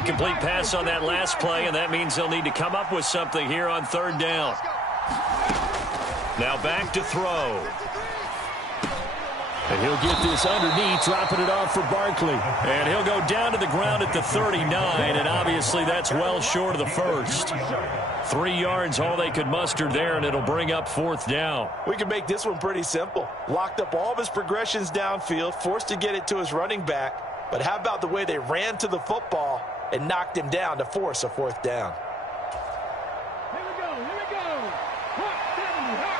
incomplete pass on that last play, and that means they'll need to come up with something here on third down. Now back to throw. And he'll get this underneath, dropping it off for Barkley. And he'll go down to the ground at the 39, and obviously that's well short of the first. 3 yards, all they could muster there, and it'll bring up fourth down. We can make this one pretty simple. Locked up all of his progressions downfield, forced to get it to his running back. But how about the way they ran to the football and knocked him down to force a fourth down? Here we go. Hot 70.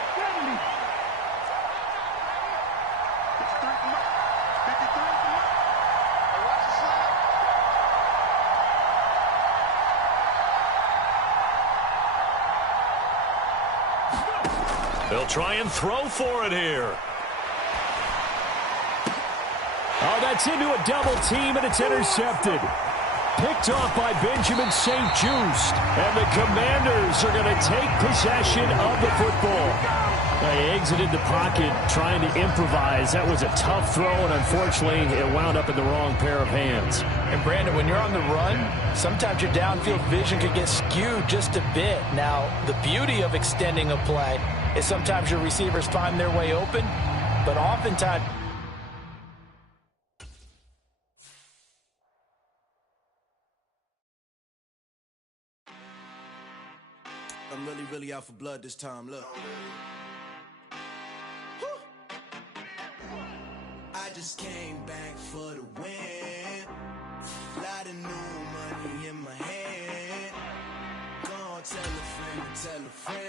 They'll try and throw for it here. Oh, that's into a double team, and it's intercepted. Picked off by Benjamin St. Just. And the Commanders are going to take possession of the football. They exited the pocket trying to improvise. That was a tough throw, and unfortunately, it wound up in the wrong pair of hands. And, Brandon, when you're on the run, sometimes your downfield vision could get skewed just a bit. Now, the beauty of extending a play is sometimes your receivers find their way open, but oftentimes... I'm really out for blood this time, look. I just came back for the win. Lot of new money in my hand. Go on, tell a friend.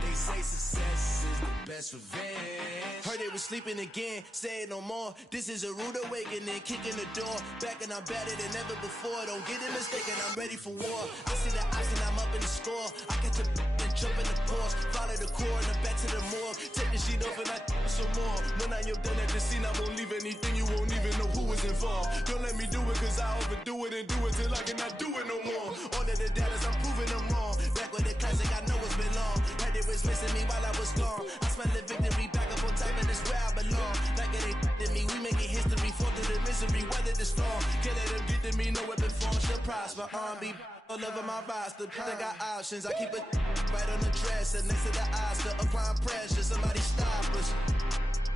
They say success is the best revenge. Heard they was sleeping again, say it no more. This is a rude awakening, kicking the door. Back and I'm better than ever before. Don't get it mistaken, I'm ready for war. I see the option, I'm up in the score. I catch a and jump in the course. Follow the core and then back to the morgue. Take the sheet off and I some more. When I am done at the scene, I won't leave anything. You won't even know who was involved. Don't let me do it, cause I overdo it and do it till I cannot do it no more. All of the doubters, I'm proving them wrong. Back with the classic, I know it's been long. Had it was missing me while I was gone. I smell the victory back up on top, and it's where I belong. Like it ain't to me, we making history. Fall through the misery, weather the storm. Can't let them get to me, no weapon form shall prosper. R&B all over my roster. They got options, I keep it right on the dresser. Next to the Oscar, applying pressure. Somebody stop us.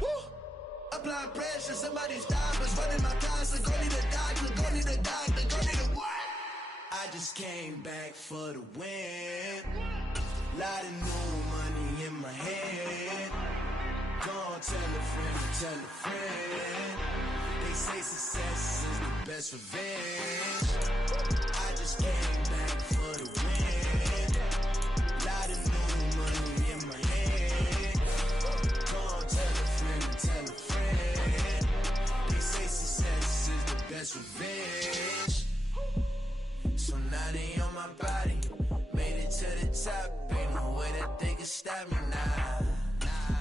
Woo! Applying pressure, somebody stop us. Running my concert, go need a doctor, go need a doctor, go need a what? I just came back for the win. Lot of new money in my hand. Go on, tell a friend. They say success is the best revenge. I just came back for the win. Lot of new money in my hand. Go on, tell a friend. They say success is the best revenge. So now they on my body. Made it to the top. Ain't no way that they can stop me now.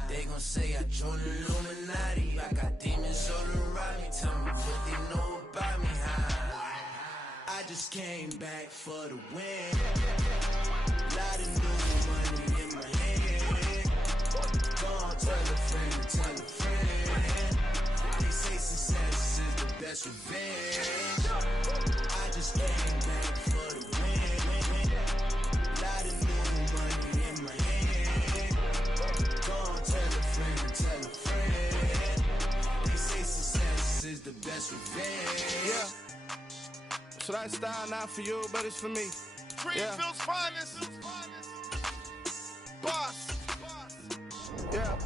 They gon' say I joined the Illuminati. I got demons all around me. Tell me what they know about me, huh? I just came back for the win. Lot of new money in my hand. Go on, tell a friend. They say success is the best revenge. I just came back for the win. Lot of new money in my hand. Go on, tell a friend. They say success is the best revenge. Yeah. So that style not for you, but it's for me. Greenfield's finest. Boss. Yeah.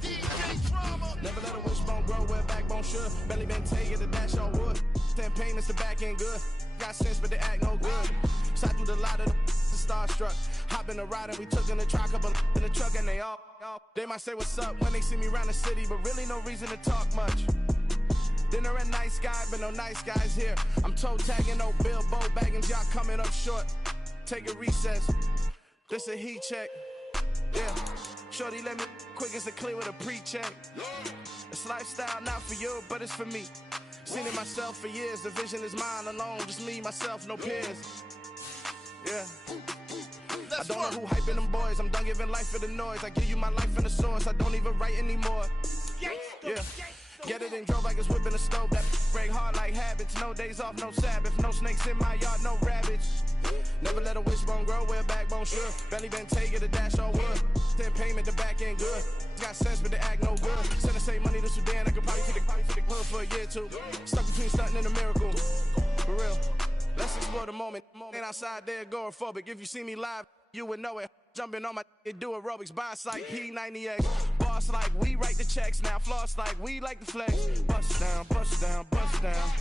DJ Drama. Never let a wishbone grow where backbone should. Belly been taking the dash on wood. Stand payments, the back end good. Got sense, but they act no good. Side through the lot of the starstruck. Hop in the ride and we took in the truck, couple in the truck and they all. They might say what's up when they see me around the city, but really no reason to talk much. Dinner a nice guy, but no nice guys here. I'm toe tagging, no Bilbo baggins, y'all coming up short. Take a recess. This a heat check. Yeah. Shorty let me quick as a clear with a pre-check. It's lifestyle not for you, but it's for me. Seen it myself for years. The vision is mine alone. Just me, myself, no peers. Yeah. I don't know who hyping them boys. I'm done giving life for the noise. I give you my life in the source. I don't even write anymore. Yeah. Get it and drove like it's whipping a stove. That break hard like habits. No days off, no Sabbath. No snakes in my yard, no rabbits. Never let a wishbone grow where a backbone should. Belly been taking a dash all wood. Then payment, the back end good. Got sense, but they act no good. Send the same money to Sudan. I could probably take the hood for a year or two. Stuck between stunting and a miracle. For real. Let's explore the moment. Ain't outside there agoraphobic. If you see me live, you would know it. Jumping on my do aerobics. Boss like P90X. Boss like we write the checks now. Floss like we like the flex. Bust down, bust down, bust down.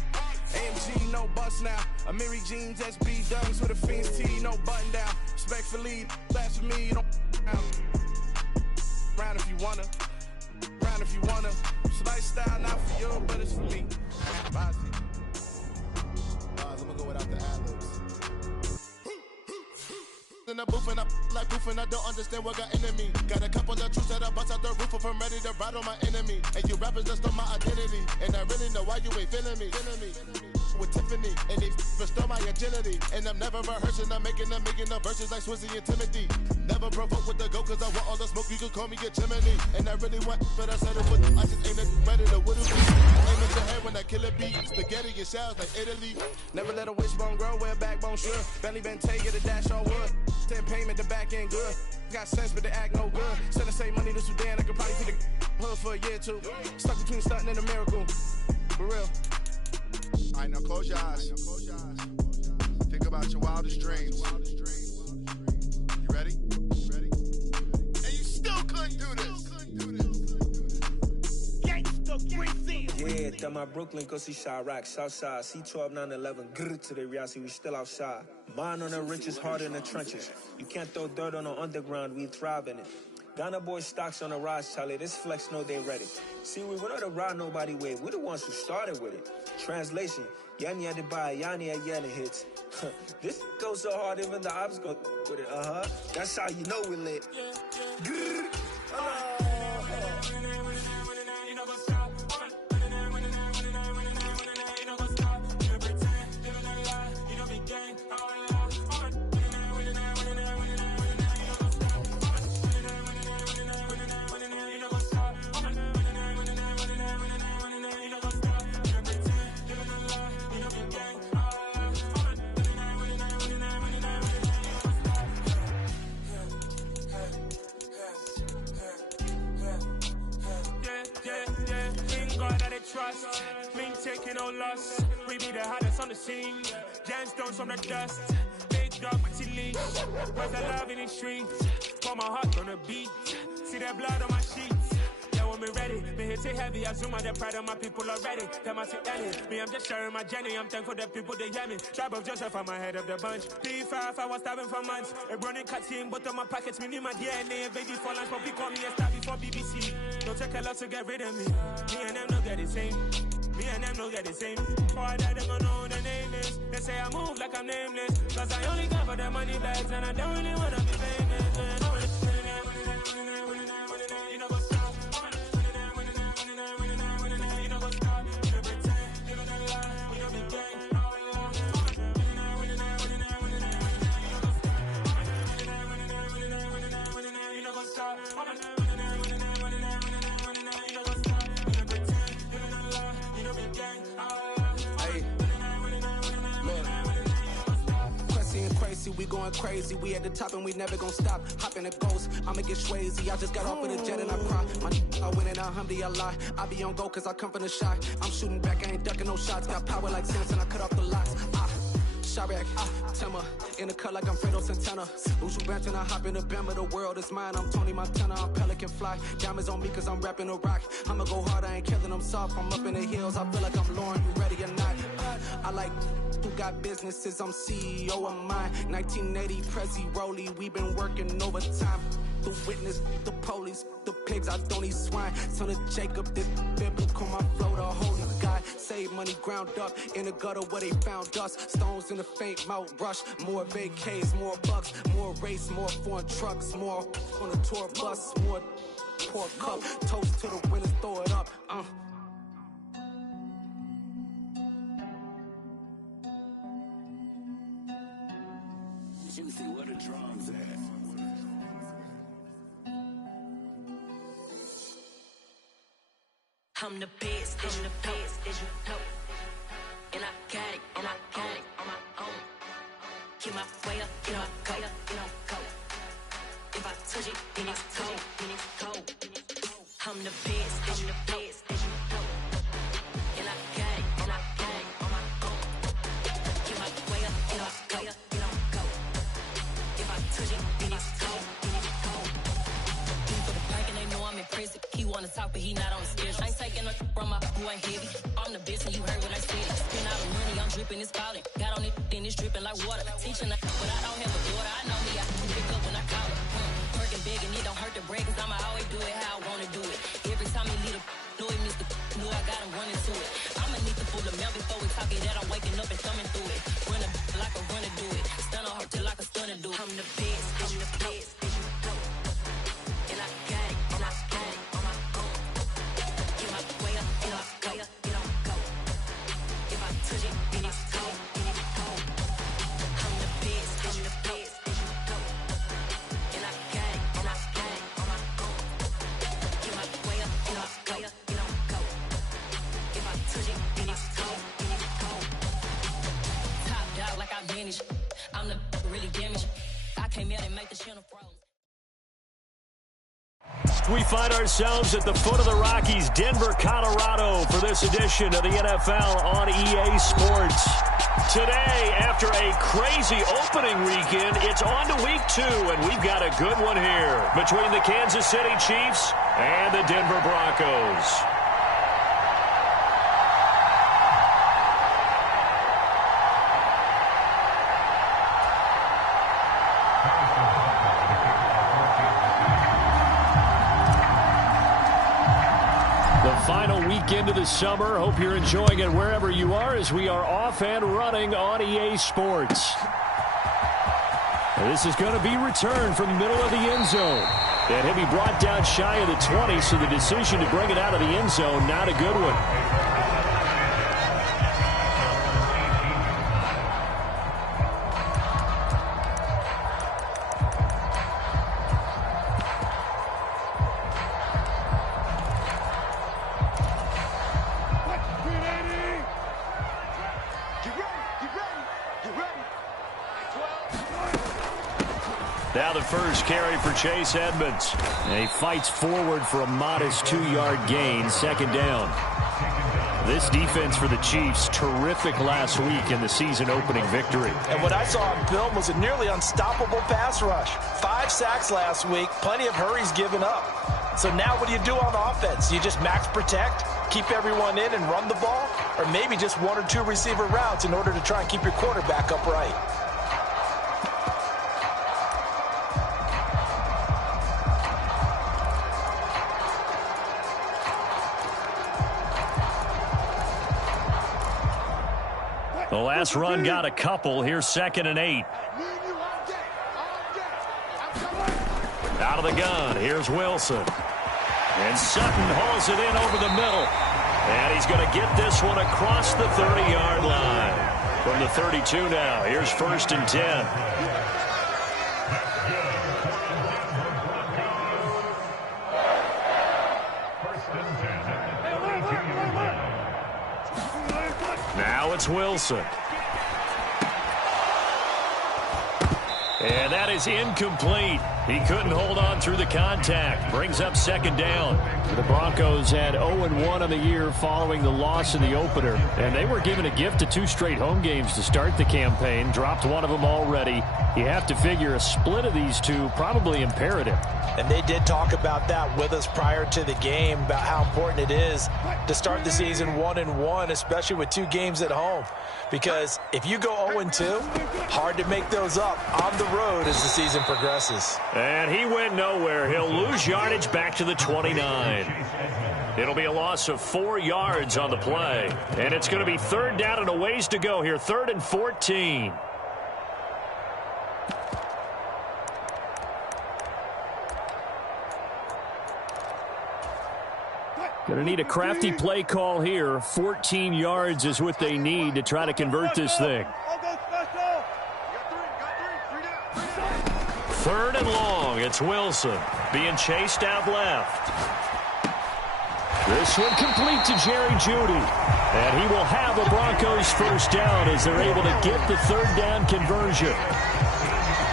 AMG, no bust now. Amiri jeans, SB dunks with a Fiends T, no button down. Respectfully, blasphemy, you don't down. Round if you wanna. Round if you wanna. It's lifestyle, not for you, but it's for me. Bye. I'm gonna go without the ad-libs. In the booth and I like proof and I don't understand what got into me. Got a couple of truths that I bust out the roof if I'm ready to ride on my enemy. And you rappers just on my identity. And I really know why you ain't feeling me. With Tiffany, and they restore my agility. And I'm never rehearsing, I'm making the verses like Swizzy and Timothy. Never provoke with the go, cause I want all the smoke, you can call me a chimney. And I really want, but I said it with, I just ain't ready to whittle be. Aim at your head when I kill a beat. Spaghetti and shells like Italy. Never let a wishbone grow where a backbone should. Belly been taking a dash all wood. Then payment, the back end good. Got sense, but they act no good. Send the same money to Sudan, I could probably take the hood for a year or two. Stuck between stunting and a miracle. For real. All right, now close your eyes. Think about your wildest dreams. You ready? And you still couldn't do this. Yeah, that my Brooklyn, cause he Chirac, Southside, C12, 911, grrr to the reality, we still outside. Mine on the richest, heart in the trenches. You can't throw dirt on the underground, we thrive in it. Ghana boys stocks on the rise, Charlie, this flex know they ready. See, we were not to ride nobody with, we're the ones who started with it. Translation, Yanni had to buy, Yanni had yelling hits. This goes so hard, even the ops go with it, That's how you know we lit. Grrr. Trust, me taking no loss. We be the hottest on the scene. Gemstones from the dust. Big dog with your leash. Where's the love in the streets? Pour my heart on the beat. See that blood on my sheets. Yeah, when we ready, me hit it heavy. I zoom out the pride of my people already. Them I see Ellie. Me, I'm just sharing my journey. I'm thankful that people they hear me. Tribe of Joseph, I'm ahead of the bunch. P5, I was starving for months. A running cutscene, but on my pockets, me need my DNA. Baby for lunch, but we call me a star before BBC. Don't take a lot to get rid of me. Me and them don't get the same. Me and them don't get the same. Before I die, they gon' know who the name is. They say I move like I'm nameless. Cause I only got for the money bags and I don't really wanna be famous. You know what's up? You know what's up? You don't pretend. You don't lie. We don't be gang. You know what's up? We going crazy, we at the top and we never gonna stop. Hop in the ghost, I'ma get swayzy. I just got off of the jet and I cry. My I win and I humdy a lie. I be on go cause I come from the shot. I'm shooting back, I ain't ducking no shots. Got power like Samson, I cut off the locks. Chirac, Tema, in the cut like I'm Fredo Santana. Usu Banton, I hop in the Bama, the world is mine. I'm Tony Montana, I'm Pelican Fly. Diamonds on me cause I'm rapping a rock. I'ma go hard, I ain't killing them soft. I'm up in the hills, I feel like I'm Lauren, you ready or not? I like who got businesses, I'm CEO of mine. 1980 Prezi Rolly, we been working overtime. The witness, the police, the pigs, I don't eat swine. Son of Jacob, this biblical, my flow, the holy God. Save money ground up in the gutter where they found us. Stones in the faint mouth rush. More vacays, more bucks, more race, more foreign trucks, more on the tour bus, more pour cup. Toast to the winners, throw it up. Juicy, where the drums at? I'm the best, I'm the best, as you know. And I got it, and I got it on my own. Get my way up, get my go, go. If I touch it, then it's cold, then it's cold. I'm the best, as you know. And I got it, and I got it on my own. Get my way up, get my go. If I touch it, then it's cold, then it's cold. For the bank and they know I'm impressive. He wanna talk, but he not on the schedule. I ain't taking no from my boy heavy. I'm the best, and you heard what I said. Spend all the money, I'm dripping, it's falling. Got on it, then it's dripping like water. Teaching her, but I don't have a daughter. I know me, I can pick up when I call it. Working big and it don't hurt the break, cause I'ma always do it how I wanna do it. Every time he lead a know he missed the know I got him running to it. I'ma need to pull the mail before we talk it that I'm waking up and thumbing through it. Run a like a runner do it. Stun on her till like a stunner do it. I'm the best, as you know. And I got it, and I got it on my own. Get my way up, get my go. If I touch it, then it's cold, then it's cold. I'm the best, as you know. And I got it, and I got it on my own. Get my way up, get my go. If I touch it, then it's cold, then it's cold. Top dog like I vanished. I'm the really damaged. I came out and make the channel froze. We find ourselves at the foot of the Rockies, Denver, Colorado, for this edition of the NFL on EA Sports. Today, after a crazy opening weekend, it's on to week 2, and we've got a good one here between the Kansas City Chiefs and the Denver Broncos. Final weekend of the summer. Hope you're enjoying it wherever you are as we are off and running on EA Sports. This is going to be returned from the middle of the end zone. That he'll be brought down shy of the 20, so the decision to bring it out of the end zone, not a good one. Now the first carry for Chase Edmonds. And he fights forward for a modest 2-yard gain, second down. This defense for the Chiefs, terrific last week in the season-opening victory. And what I saw on film was a nearly unstoppable pass rush. 5 sacks last week, plenty of hurries given up. So now what do you do on offense? You just max protect, keep everyone in and run the ball? Or maybe just 1 or 2 receiver routes in order to try and keep your quarterback upright? The last run got a couple. Here's 2nd and 8. Out of the gun. Here's Wilson. And Sutton hauls it in over the middle. And he's going to get this one across the 30-yard line. From the 32 now. Here's 1st and 10. Now it's Wilson. And that is incomplete. He couldn't hold on through the contact. Brings up 2nd down. The Broncos had 0-1 on the year following the loss in the opener. And they were given a gift of 2 straight home games to start the campaign. Dropped one of them already. You have to figure a split of these two probably imperative. And they did talk about that with us prior to the game, about how important it is to start the season 1-1, especially with 2 games at home. Because if you go 0-2, hard to make those up on the road as the season progresses. And he went nowhere. He'll lose yardage back to the 29. It'll be a loss of 4 yards on the play. And it's going to be 3rd down and a ways to go here. 3rd and 14. Going to need a crafty play call here. 14 yards is what they need to try to convert this thing. 3rd and long. It's Wilson being chased out left. This one complete to Jerry Jeudy. And he will have a Broncos first down as they're able to get the third down conversion.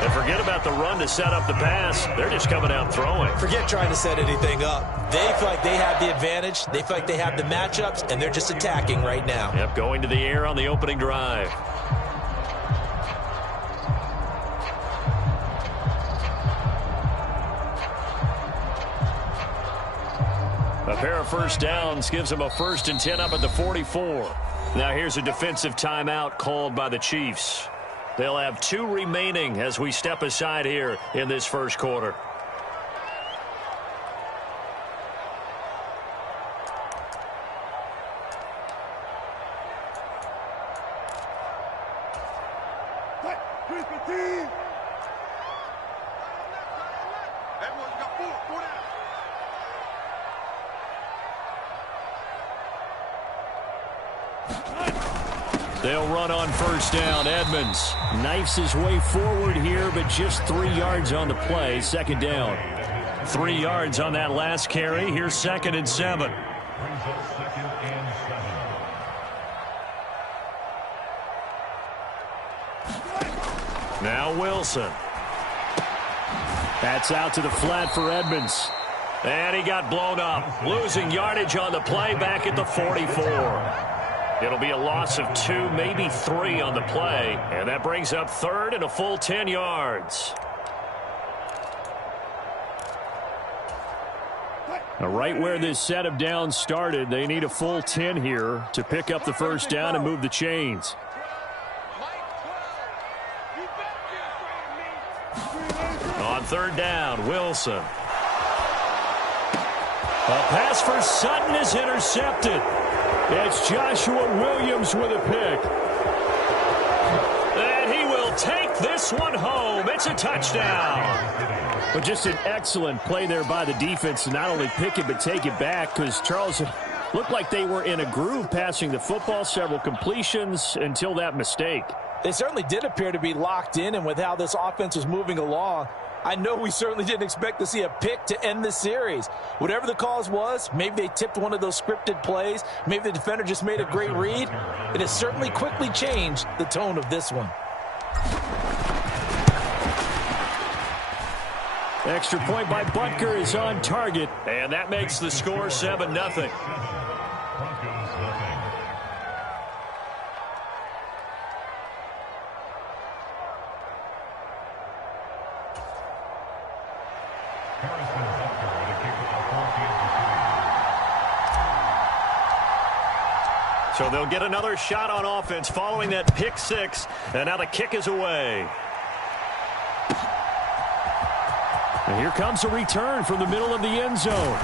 And forget about the run to set up the pass. They're just coming out throwing. Forget trying to set anything up. They feel like they have the advantage. They feel like they have the matchups, and they're just attacking right now. Yep, going to the air on the opening drive. A pair of first downs gives them a 1st and 10 up at the 44. Now here's a defensive timeout called by the Chiefs. They'll have 2 remaining as we step aside here in this first quarter. They'll run on first down. Edmonds knifes his way forward here, but just 3 yards on the play. Second down. 3 yards on that last carry. Here's 2nd and 7. Now Wilson. That's out to the flat for Edmonds. And he got blown up. Losing yardage on the play back at the 44. It'll be a loss of 2, maybe 3 on the play. And that brings up 3rd and a full 10 yards. Now, right where this set of downs started, they need a full 10 here to pick up the first down and move the chains. On 3rd down, Wilson. A pass for Sutton is intercepted. It's Joshua Williams with a pick. And he will take this one home. It's a touchdown. But just an excellent play there by the defense to not only pick it but take it back, because Charles looked like they were in a groove passing the football, several completions until that mistake. They certainly did appear to be locked in, and with how this offense was moving along, I know we certainly didn't expect to see a pick to end the series. Whatever the cause was, maybe they tipped one of those scripted plays. Maybe the defender just made a great read. It has certainly quickly changed the tone of this one. Extra point by Butker is on target. And that makes the score 7-0. So they'll get another shot on offense following that pick 6. And now the kick is away. And here comes a return from the middle of the end zone.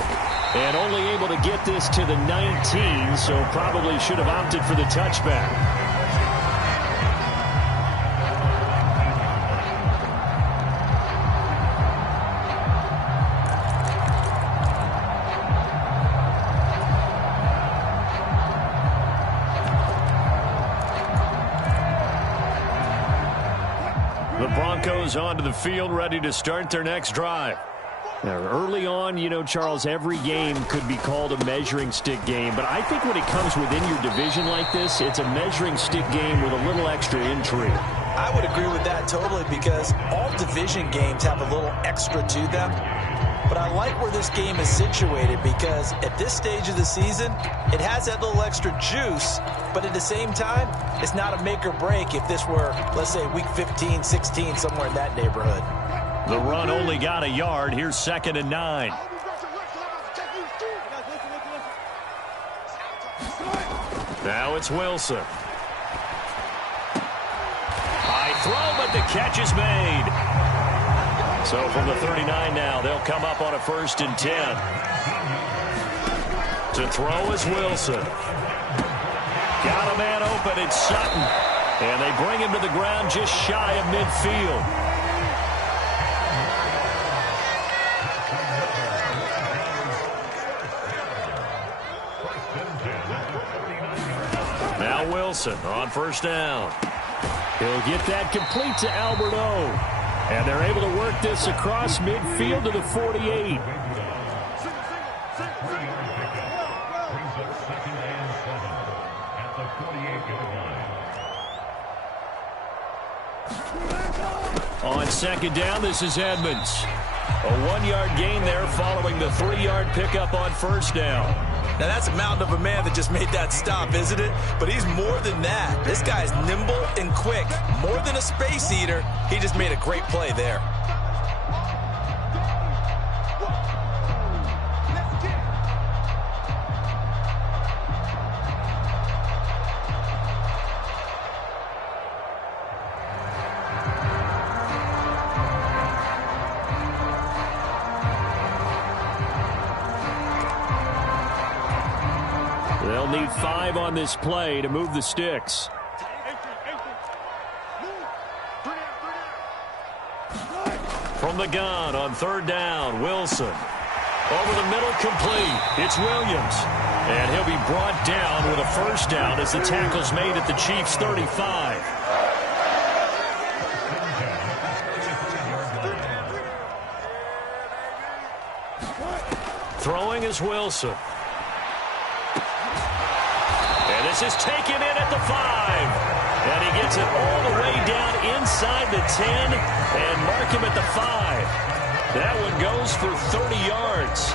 And only able to get this to the 19, so probably should have opted for the touchback. Broncos onto the field, ready to start their next drive. Now, early on, you know, Charles, every game could be called a measuring stick game. But I think when it comes within your division like this, it's a measuring stick game with a little extra intrigue. I would agree with that totally, because all division games have a little extra to them. But I like where this game is situated, because at this stage of the season, it has that little extra juice, but at the same time, it's not a make or break if this were, let's say, week 15, 16, somewhere in that neighborhood. The run only got a yard. Here's 2nd and 9. Now it's Wilson. High throw, but the catch is made. So from the 39 now, they'll come up on a 1st and 10. To throw is Wilson. Got a man open, it's Sutton. And they bring him to the ground just shy of midfield. Now Wilson on 1st down. He'll get that complete to Albert O. And they're able to work this across midfield to the 48. On second down, this is Edmonds. A 1-yard gain there following the 3-yard pickup on first down. Now, that's a mountain of a man that just made that stop, isn't it? But he's more than that. This guy's nimble and quick. More than a space eater, he just made a great play there. They'll need 5 on this play to move the sticks. From the gun on third down, Wilson. Over the middle, complete. It's Williams. And he'll be brought down with a first down as the tackle's made at the Chiefs' 35. Throwing is Wilson. And this is taken in at the 5. And he gets it all the way down inside the 10 and mark him at the 5. That one goes for 30 yards.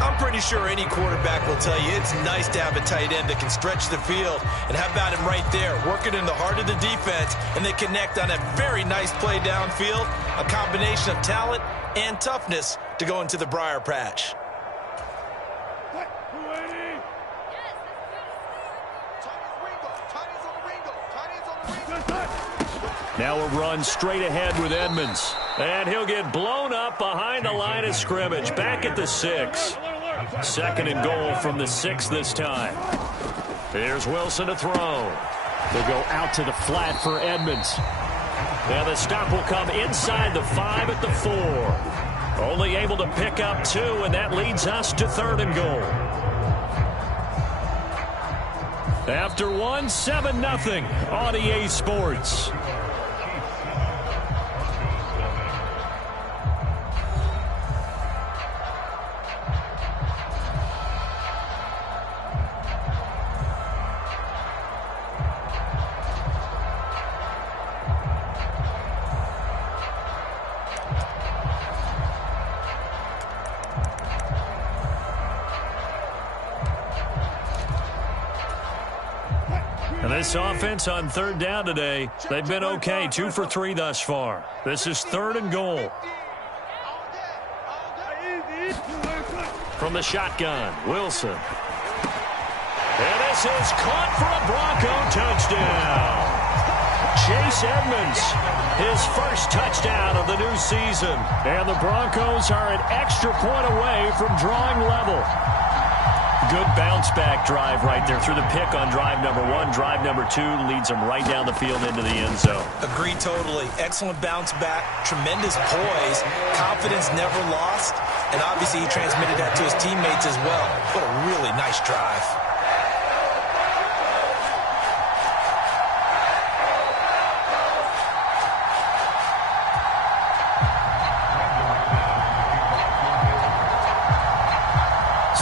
I'm pretty sure any quarterback will tell you it's nice to have a tight end that can stretch the field. And how about him right there, working in the heart of the defense, and they connect on a very nice play downfield, a combination of talent and toughness to go into the briar patch. Now a run straight ahead with Edmonds. And he'll get blown up behind the line of scrimmage. Back at the 6. Second and goal from the 6 this time. Here's Wilson to throw. They'll go out to the flat for Edmonds. And the stop will come inside the 5 at the 4. Only able to pick up 2, and that leads us to third and goal. After 1, 7-0 on EA Sports. And this offense on third down today, they've been okay. 2 for 3 thus far. This is third and goal. From the shotgun, Wilson. And this is caught for a Bronco touchdown. Chase Edmonds, his first touchdown of the new season. And the Broncos are an extra point away from drawing level. Good bounce-back drive right there through the pick on drive number 1. Drive number 2 leads them right down the field into the end zone. Agreed totally. Excellent bounce-back, tremendous poise, confidence never lost, and obviously he transmitted that to his teammates as well. What a really nice drive.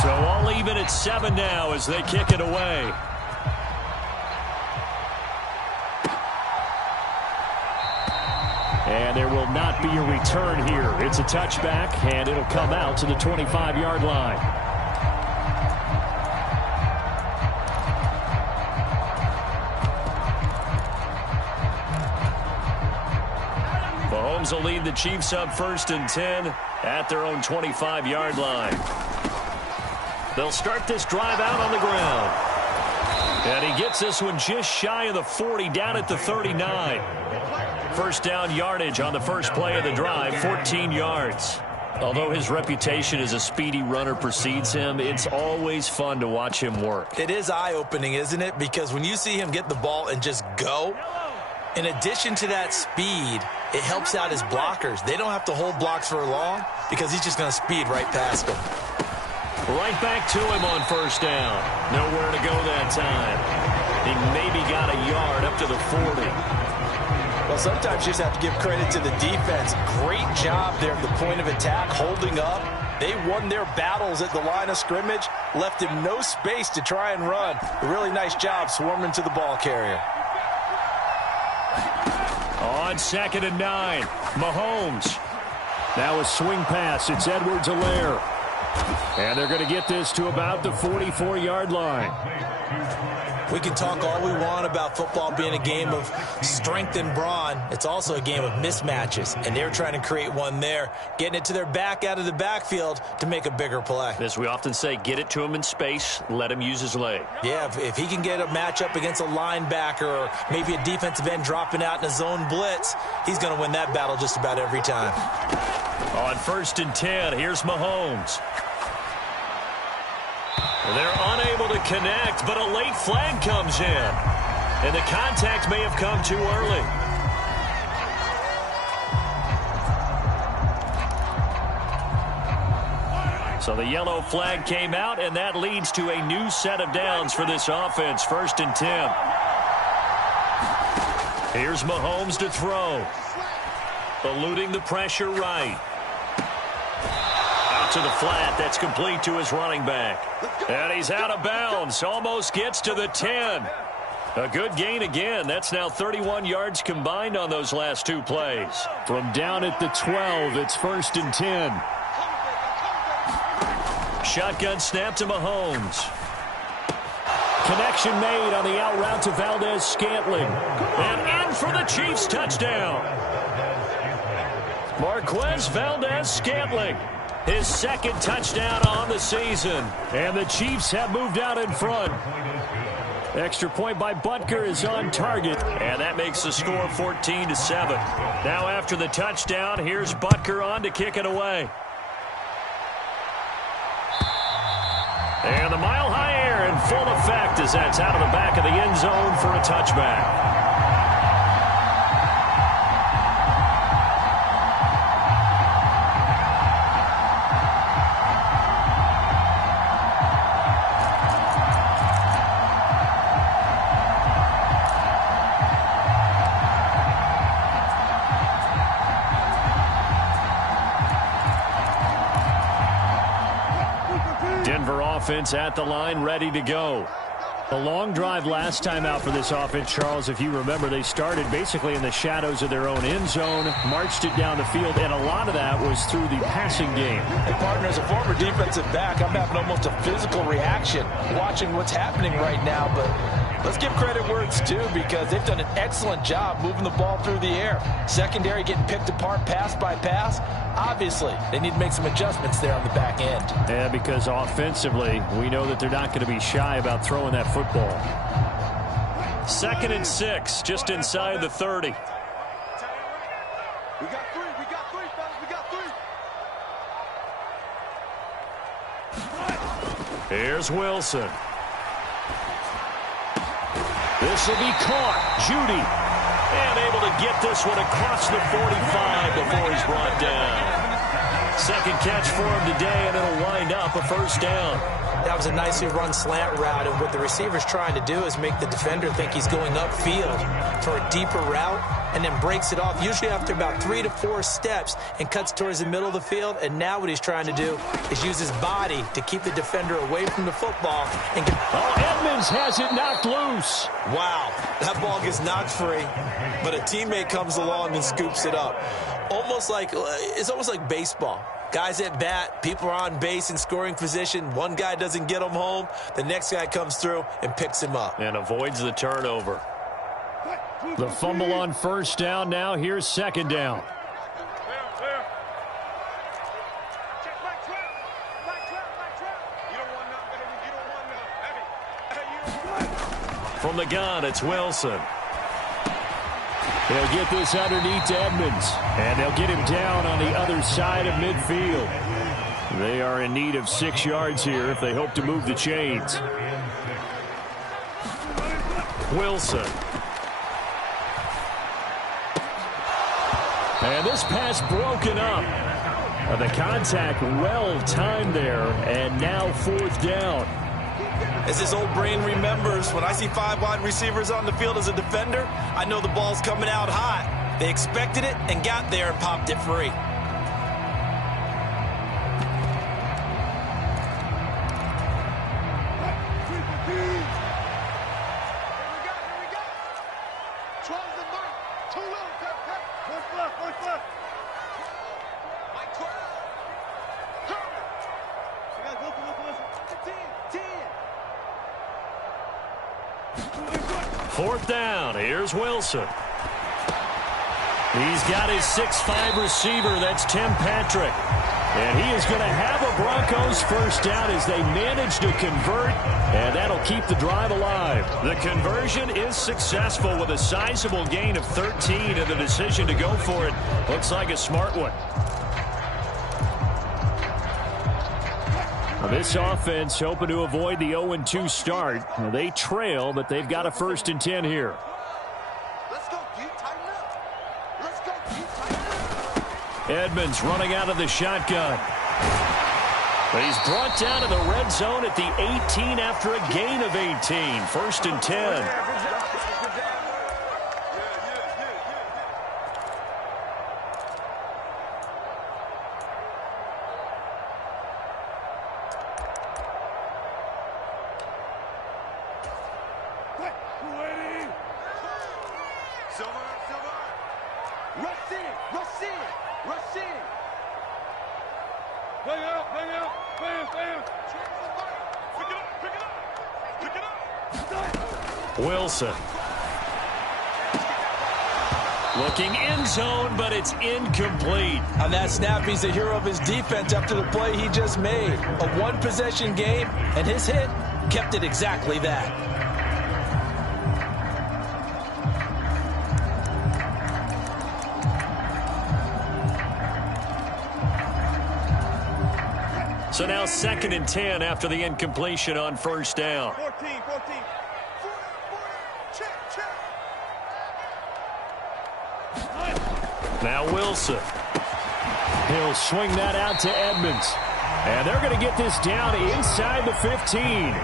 So all even at 7 now as they kick it away. And there will not be a return here. It's a touchback, and it'll come out to the 25-yard line. Mahomes will lead the Chiefs up 1st and 10 at their own 25-yard line. They'll start this drive out on the ground. And he gets this one just shy of the 40, down at the 39. First down yardage on the first play of the drive, 14 yards. Although his reputation as a speedy runner precedes him, it's always fun to watch him work. It is eye-opening, isn't it? Because when you see him get the ball and just go, in addition to that speed, it helps out his blockers. They don't have to hold blocks for long because he's just going to speed right past them. Right back to him on first down. Nowhere to go that time. He maybe got a yard up to the 40. Well, sometimes you just have to give credit to the defense. Great job there at the point of attack, holding up, They won their battles at the line of scrimmage, left him no space to try and run. A really nice job swarming to the ball carrier. On 2nd and 9, Mahomes. Now a swing pass. It's Edwards-Helaire. And they're going to get this to about the 44-yard line. We can talk all we want about football being a game of strength and brawn. It's also a game of mismatches, and they're trying to create one there, getting it to their back out of the backfield to make a bigger play. As we often say, get it to him in space, let him use his leg. Yeah, if he can get a matchup against a linebacker or maybe a defensive end dropping out in a zone blitz, he's going to win that battle just about every time. On 1st and 10, here's Mahomes. They're unable to connect, but a late flag comes in. And the contact may have come too early. So the yellow flag came out, and that leads to a new set of downs for this offense. 1st and 10. Here's Mahomes to throw. Eluding the pressure right. To the flat, that's complete to his running back. And he's out of bounds, almost gets to the 10. A good gain again. That's now 31 yards combined on those last 2 plays. From down at the 12, it's 1st and 10. Shotgun snap to Mahomes. Connection made on the out route to Valdez-Scantling. And in for the Chiefs touchdown. Marquez Valdez-Scantling. His 2nd touchdown on the season. And the Chiefs have moved out in front. Extra point by Butker is on target. And that makes the score 14-7. Now after the touchdown, here's Butker on to kick it away. And the mile-high air in full effect as that's out of the back of the end zone for a touchback. Offense at the line, ready to go. A long drive last time out for this offense, Charles. If you remember, they started basically in the shadows of their own end zone, marched it down the field, and a lot of that was through the passing game. And partner, as a former defensive back, I'm having almost a physical reaction watching what's happening right now, but let's give credit where it's due because they've done an excellent job moving the ball through the air. Secondary getting picked apart pass by pass. Obviously, they need to make some adjustments there on the back end. Yeah, because offensively, we know that they're not going to be shy about throwing that football. 2nd and 6, just inside the 30. We got 3, fellas, we got 3. Here's Wilson. This will be caught. Judy. And able to get this one across the 45 before he's brought down. 2nd catch for him today, and it'll wind up a 1st down. That was a nicely run slant route, and what the receiver's trying to do is make the defender think he's going upfield for a deeper route, and then breaks it off, usually after about 3 to 4 steps, and cuts towards the middle of the field. And now what he's trying to do is use his body to keep the defender away from the football. And Edmonds has it knocked loose. Wow, that ball gets knocked free, but a teammate comes along and scoops it up. It's almost like baseball. Guys at bat, people are on base in scoring position. One guy doesn't get him home. The next guy comes through and picks him up. And avoids the turnover. The fumble on 1st down. Now here's 2nd down. From the gun, it's Wilson. They'll get this underneath to Edmonds, and they'll get him down on the other side of midfield. They are in need of 6 yards here if they hope to move the chains. Wilson. And this pass broken up. The contact well timed there, and now 4th down. As his old brain remembers, when I see 5 wide receivers on the field as a defender, I know the ball's coming out hot. They expected it and got there and popped it free. 4th down. Here's Wilson. He's got his 6'5 receiver. That's Tim Patrick. And he is going to have a Broncos first down as they manage to convert, and that'll keep the drive alive. The conversion is successful with a sizable gain of 13, and the decision to go for it looks like a smart one. This offense hoping to avoid the 0-2 start. They trail, but they've got a 1st and 10 here. Let's go, Pete. Tighten up. Let's go, Pete. Tighten up. Edmonds running out of the shotgun. But he's brought down to the red zone at the 18 after a gain of 18. 1st and 10. Wilson. Looking end zone, but it's incomplete. On that snap, he's the hero of his defense after the play he just made. A one-possession game, and his hit kept it exactly that. So now 2nd and 10 after the incompletion on 1st down. 14. Now Wilson. He'll swing that out to Edmonds. And they're going to get this down inside the 15.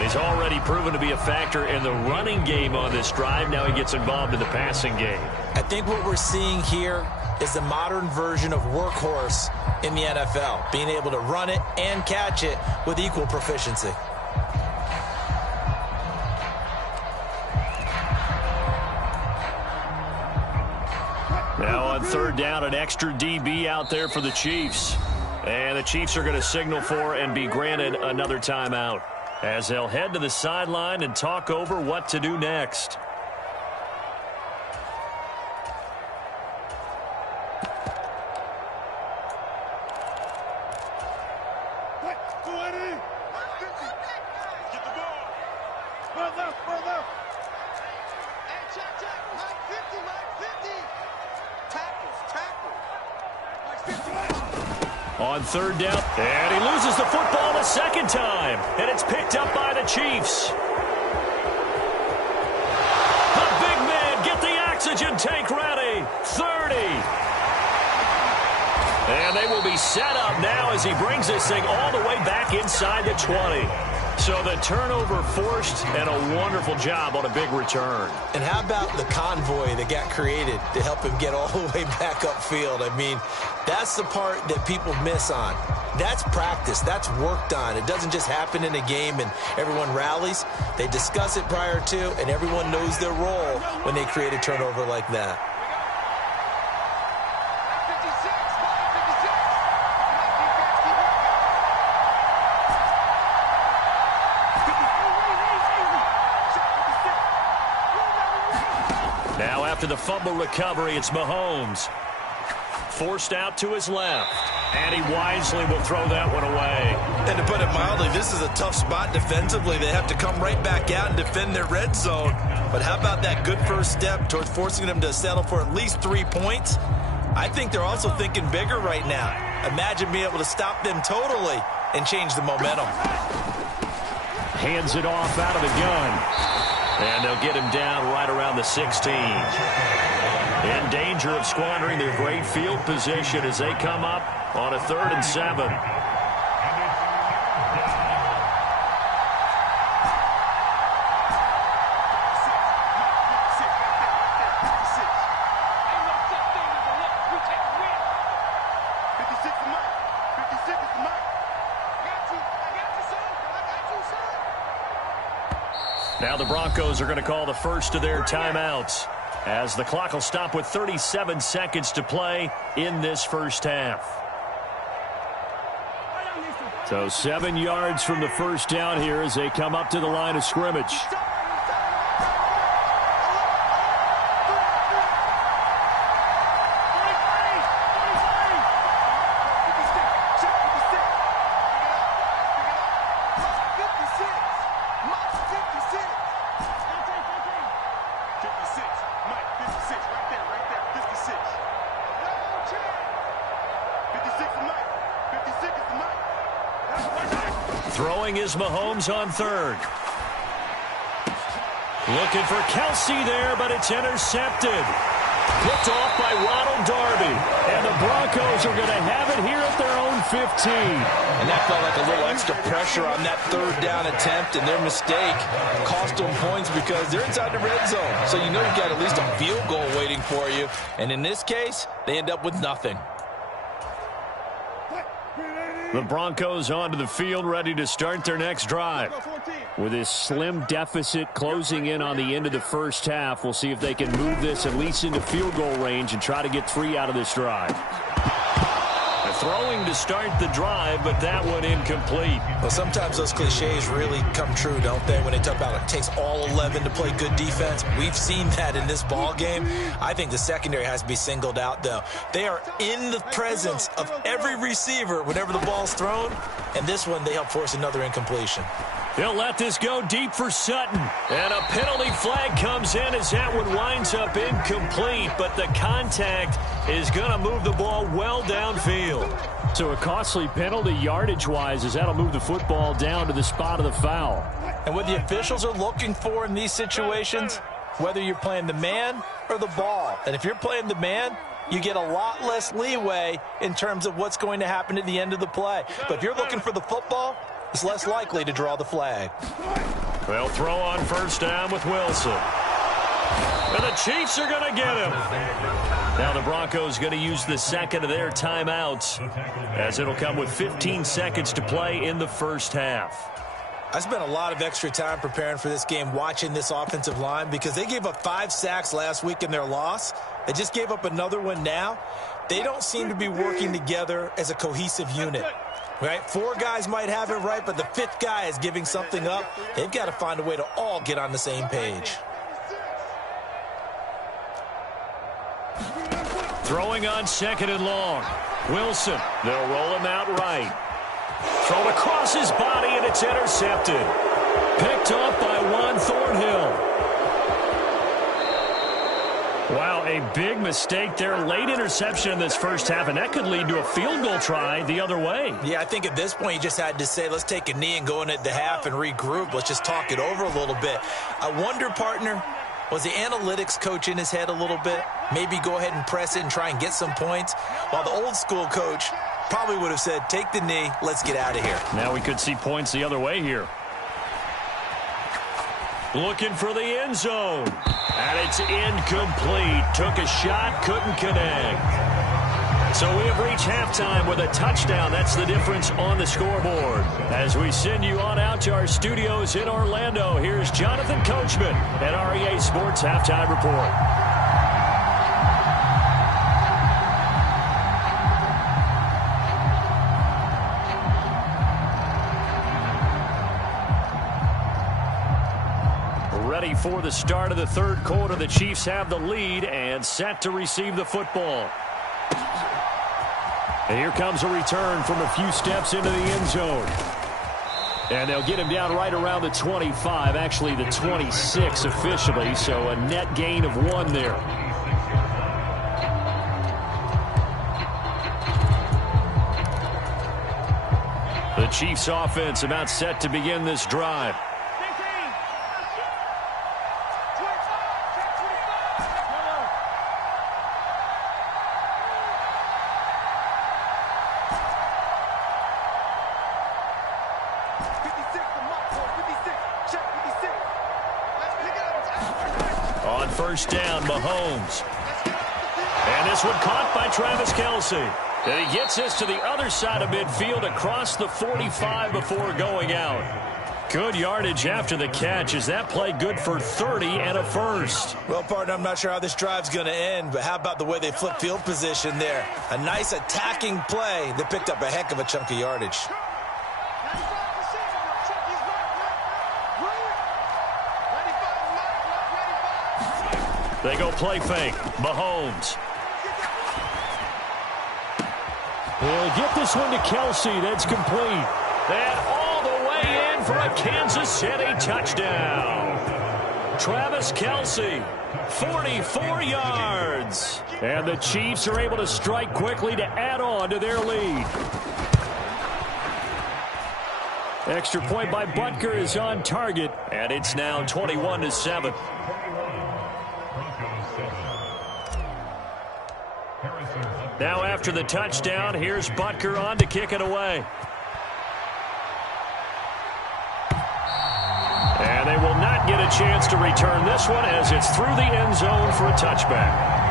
He's already proven to be a factor in the running game on this drive. Now he gets involved in the passing game. I think what we're seeing here is the modern version of workhorse in the NFL, being able to run it and catch it with equal proficiency. Now on 3rd down, an extra DB out there for the Chiefs. And the Chiefs are going to signal for and be granted another timeout as they'll head to the sideline and talk over what to do next. On 3rd down, and he loses the football the 2nd time, and it's picked up by the Chiefs. The big man, get the oxygen tank ready. 30. And they will be set up now as he brings this thing all the way back inside the 20. So the turnover forced, and a wonderful job on a big return. And how about the convoy that got created to help him get all the way back upfield? I mean, that's the part that people miss on. That's practice. That's worked on. It doesn't just happen in a game and everyone rallies. They discuss it prior to, and everyone knows their role when they create a turnover like that. Now after the fumble recovery, it's Mahomes. Forced out to his left. And he wisely will throw that one away. And to put it mildly, this is a tough spot defensively. They have to come right back out and defend their red zone. But how about that good first step towards forcing them to settle for at least 3 points? I think they're also thinking bigger right now. Imagine being able to stop them totally and change the momentum. Hands it off out of the gun. And they'll get him down right around the 16. In danger of squandering their great field position as they come up on a 3rd and 7. Now the Broncos are going to call the first of their timeouts as the clock will stop with 37 seconds to play in this first half. So 7 yards from the first down here as they come up to the line of scrimmage. Throwing is Mahomes on third. Looking for Kelsey there, but it's intercepted. Picked off by Ronald Darby. And the Broncos are going to have it here at their own 15. And that felt like a little extra pressure on that third down attempt, and their mistake cost them points because they're inside the red zone. So you know you've got at least a field goal waiting for you. And in this case, they end up with nothing. The Broncos onto the field, ready to start their next drive. With this slim deficit closing in on the end of the first half, we'll see if they can move this at least into field goal range and try to get 3 out of this drive. Throwing to start the drive, but that one incomplete. Well, sometimes those cliches really come true, don't they? When they talk about it takes all 11 to play good defense. We've seen that in this ball game. I think the secondary has to be singled out, though. They are in the presence of every receiver whenever the ball's thrown, and this one they help force another incompletion. He'll let this go deep for Sutton. And a penalty flag comes in as that one winds up incomplete. But the contact is going to move the ball well downfield. So a costly penalty yardage-wise as that'll move the football down to the spot of the foul. And what the officials are looking for in these situations, whether you're playing the man or the ball. And if you're playing the man, you get a lot less leeway in terms of what's going to happen at the end of the play. But if you're looking for the football, it's less likely to draw the flag. They'll throw on first down with Wilson. And the Chiefs are going to get him. Now the Broncos going to use the second of their timeouts as it'll come with 15 seconds to play in the first half. I spent a lot of extra time preparing for this game watching this offensive line because they gave up 5 sacks last week in their loss. They just gave up another one now. They don't seem to be working together as a cohesive unit. Right? 4 guys might have it right, but the 5th guy is giving something up. They've got to find a way to all get on the same page. Throwing on second and long. Wilson. They'll roll him out right. Thrown across his body, and it's intercepted. Picked off by Juan Thornhill. Wow, a big mistake there. Late interception in this first half, and that could lead to a field goal try the other way. Yeah, I think at this point you just had to say, let's take a knee and go in at the half and regroup. Let's just talk it over a little bit. I wonder, partner, was the analytics coach in his head a little bit? Maybe go ahead and press it and try and get some points? While the old school coach probably would have said, take the knee, let's get out of here. Now we could see points the other way here. Looking for the end zone. And it's incomplete. Took a shot, couldn't connect. So we have reached halftime with a touchdown. That's the difference on the scoreboard. As we send you on out to our studios in Orlando, here's Jonathan Coachman at REA Sports Halftime Report. Ready for the start of the third quarter. The Chiefs have the lead and set to receive the football. And here comes a return from a few steps into the end zone. And they'll get him down right around the 25, actually the 26 officially, so a net gain of 1 there. The Chiefs offense about set to begin this drive. On first down, Mahomes. And this one caught by Travis Kelsey. And he gets this to the other side of midfield across the 45 before going out. Good yardage after the catch. Is that play good for 30 and a first? Well, partner, I'm not sure how this drive's going to end, but how about the way they flip field position there? A nice attacking play that picked up a heck of a chunk of yardage. They go play fake. Mahomes. He'll get this one to Kelsey. That's complete. And all the way in for a Kansas City touchdown. Travis Kelsey, 44 yards. And the Chiefs are able to strike quickly to add on to their lead. Extra point by Butker is on target. And it's now 21-7. Now after the touchdown, here's Butker on to kick it away. And they will not get a chance to return this one as it's through the end zone for a touchback.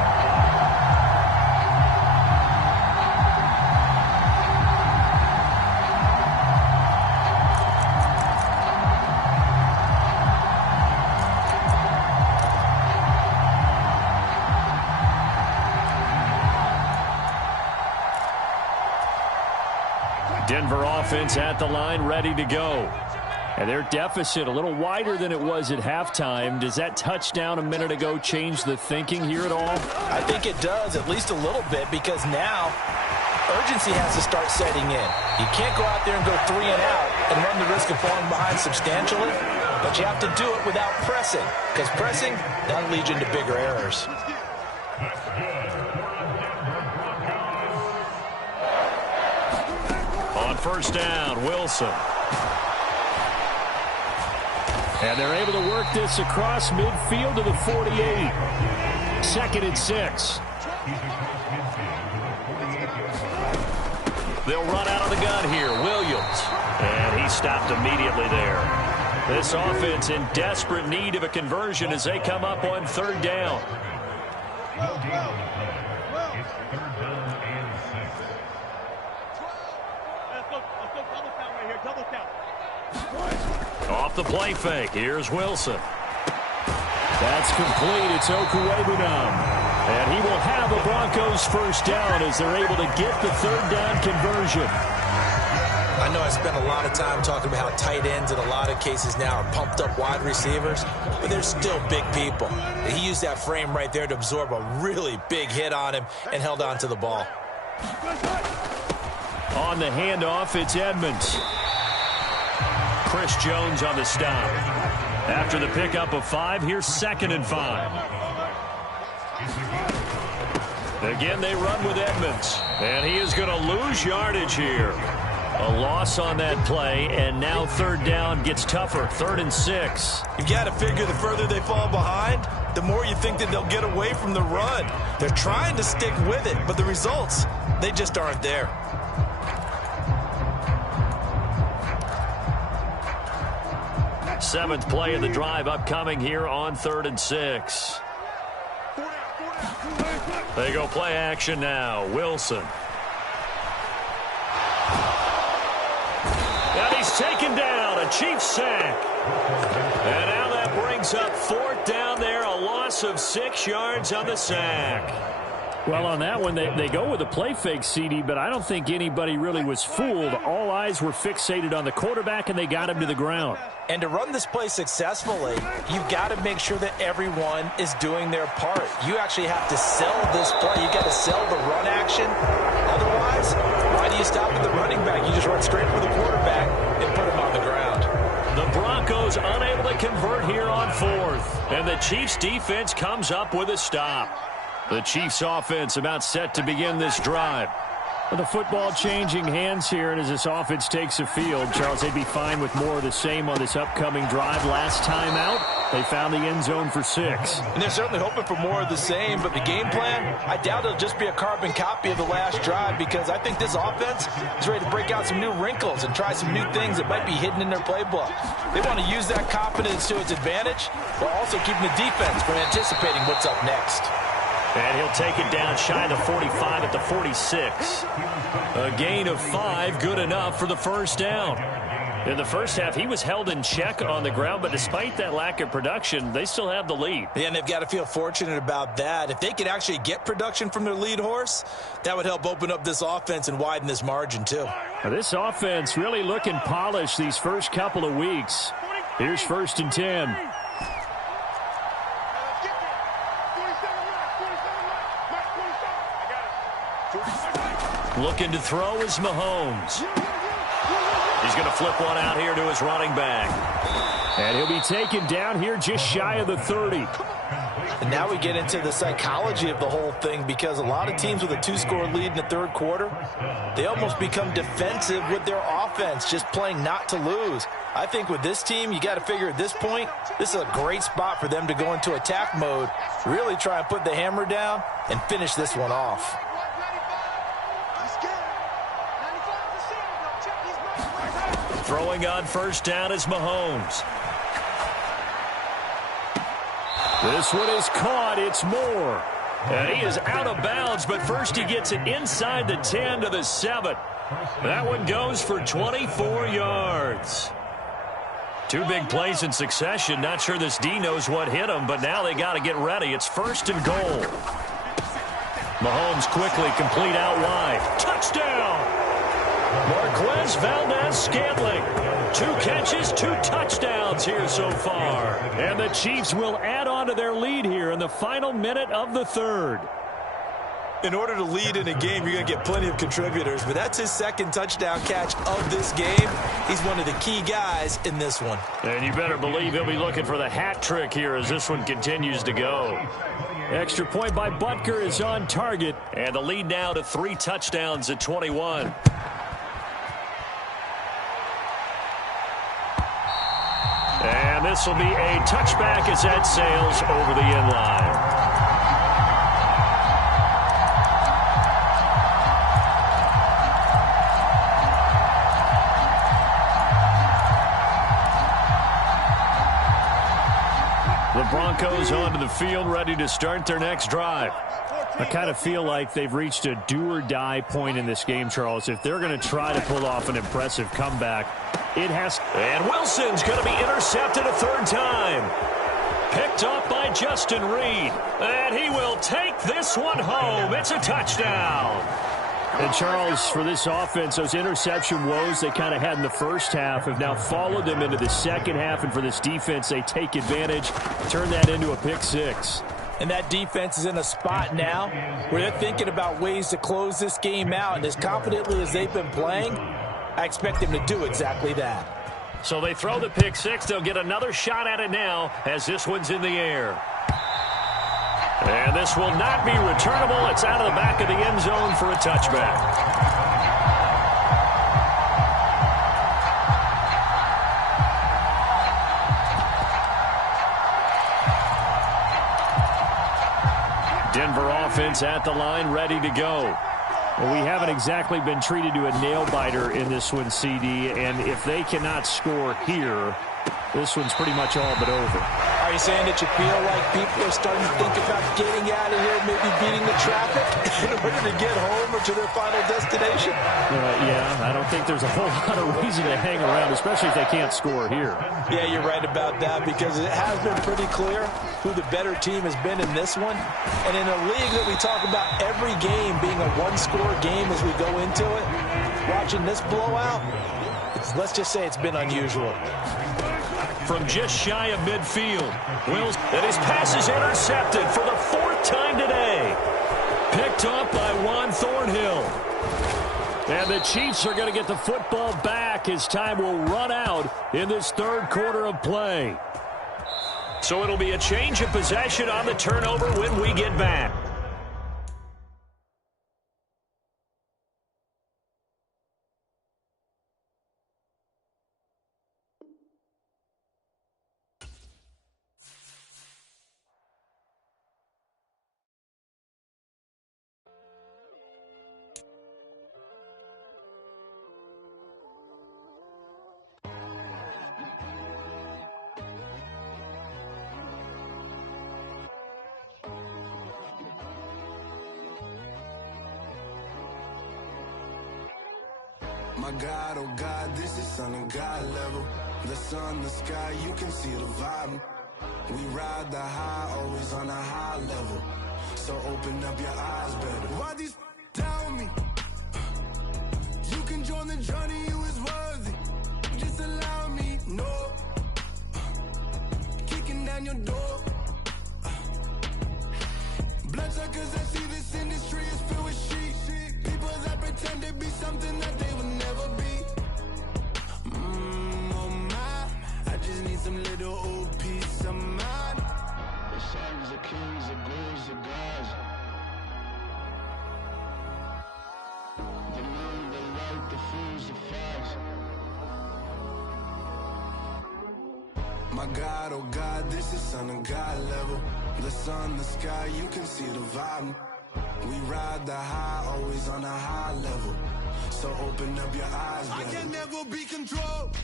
Denver offense at the line, ready to go. And their deficit a little wider than it was at halftime. Does that touchdown a minute ago change the thinking here at all? I think it does, at least a little bit, because now urgency has to start setting in. You can't go out there and go 3 and out and run the risk of falling behind substantially, but you have to do it without pressing, because pressing, that'll lead you into bigger errors. On first down, Wilson. And they're able to work this across midfield to the 48. 2nd and 6. They'll run out of the gun here. Williams. And he stopped immediately there. This offense in desperate need of a conversion as they come up on 3rd down. Off the play fake. Here's Wilson. That's complete. It's Okuwebunam. And he will have a Broncos first down as they're able to get the 3rd down conversion. I know I spent a lot of time talking about how tight ends in a lot of cases now are pumped up wide receivers, but they're still big people. He used that frame right there to absorb a really big hit on him and held on to the ball. On the handoff, it's Edmonds. Chris Jones on the stop. After the pickup of 5, here's 2nd and 5. Again, they run with Edmonds. And he is going to lose yardage here. A loss on that play, and now 3rd down gets tougher. 3rd and 6. You've got to figure the further they fall behind, the more you think that they'll get away from the run. They're trying to stick with it, but the results, they just aren't there. Seventh play of the drive upcoming here on 3rd and 6. They go play action now. Wilson. And he's taken down. A Chiefs sack. And now that brings up 4th down there. A loss of 6 yards on the sack. Well, on that one, they go with a play fake, CD, but I don't think anybody really was fooled. All eyes were fixated on the quarterback, and they got him to the ground. And to run this play successfully, you've got to make sure that everyone is doing their part. You actually have to sell this play. You've got to sell the run action. Otherwise, why do you stop at the running back? You just run straight for the quarterback and put him on the ground. The Broncos unable to convert here on 4th. And the Chiefs defense comes up with a stop. The Chiefs offense about set to begin this drive. With the football changing hands here, and as this offense takes the field, Charles, they'd be fine with more of the same on this upcoming drive. Last time out, they found the end zone for 6. And they're certainly hoping for more of the same, but the game plan, I doubt it'll just be a carbon copy of the last drive, because I think this offense is ready to break out some new wrinkles and try some new things that might be hidden in their playbook. They want to use that confidence to its advantage, while also keeping the defense from anticipating what's up next. And he'll take it down shy of the 45 at the 46. A gain of 5, good enough for the first down. In the first half, he was held in check on the ground, but despite that lack of production, they still have the lead. Yeah, and they've got to feel fortunate about that. If they could actually get production from their lead horse, that would help open up this offense and widen this margin, too. Now, this offense really looking polished these first couple of weeks. Here's 1st and 10. Looking to throw is Mahomes. He's going to flip one out here to his running back. And he'll be taken down here just shy of the 30. And now we get into the psychology of the whole thing, because a lot of teams with a 2-score lead in the third quarter, they almost become defensive with their offense, just playing not to lose. I think with this team, you got to figure at this point, this is a great spot for them to go into attack mode, really try and put the hammer down and finish this one off. Throwing on first down is Mahomes. This one is caught. It's Moore. And he is out of bounds, but first he gets it inside the 10 to the 7. That one goes for 24 yards. Two big plays in succession. Not sure this D knows what hit him, but now they got to get ready. It's first and goal. Mahomes quickly complete out wide. Touchdown! Marquez Valdez-Scantling. 2 catches, 2 touchdowns here so far. And the Chiefs will add on to their lead here in the final minute of the third. In order to lead in a game, you're going to get plenty of contributors, but that's his second touchdown catch of this game. He's one of the key guys in this one. And you better believe he'll be looking for the hat trick here as this one continues to go. Extra point by Butker is on target. And the lead now to 3 touchdowns at 21. And this will be a touchback as that sails over the end line. The Broncos onto the field, ready to start their next drive. I kind of feel like they've reached a do-or-die point in this game, Charles. If they're going to try to pull off an impressive comeback, it has. And Wilson's going to be intercepted a third time. Picked up by Justin Reed. And he will take this one home. It's a touchdown. And, Charles, for this offense, those interception woes they kind of had in the first half have now followed them into the second half. And for this defense, they take advantage, turn that into a pick 6. And that defense is in a spot now where they're thinking about ways to close this game out. And as confidently as they've been playing, I expect them to do exactly that. So they throw the pick 6. They'll get another shot at it now as this one's in the air. And this will not be returnable. It's out of the back of the end zone for a touchback. Denver offense at the line, ready to go. Well, we haven't exactly been treated to a nail-biter in this one, CD, and if they cannot score here, this one's pretty much all but over. Are you saying that you feel like people are starting to think about getting out of here, maybe beating the traffic in order to get home or to their final destination? Yeah, I don't think there's a whole lot of reason to hang around, especially if they can't score here. Yeah, you're right about that, because it has been pretty clear who the better team has been in this one. And in a league that we talk about every game being a one-score game as we go into it, watching this blowout, let's just say it's been unusual. From just shy of midfield, Wills, and his pass is intercepted for the 4th time today. Picked up by Juan Thornhill. And the Chiefs are going to get the football back as time will run out in this third quarter of play. So it'll be a change of possession on the turnover when we get back. My God, oh God, this is Son of God level. The sun, the sky, you can see the vibe. We ride the high, always on a high level. So open up your eyes better. Why these down me? You can join the journey, you is worthy. Just allow me, no. Kicking down your door. Bloodsuckers that see this industry is filled with sheep. People that pretend to be something that they will never be. Oh my, I just need some the kings, the ghouls, the gods. The moon, the light, the fools, the facts. My God, oh God, this is son of God level. The sun, the sky, you can see the vibe. We ride the high, always on a high level. So open up your eyes, baby. I can never be controlled.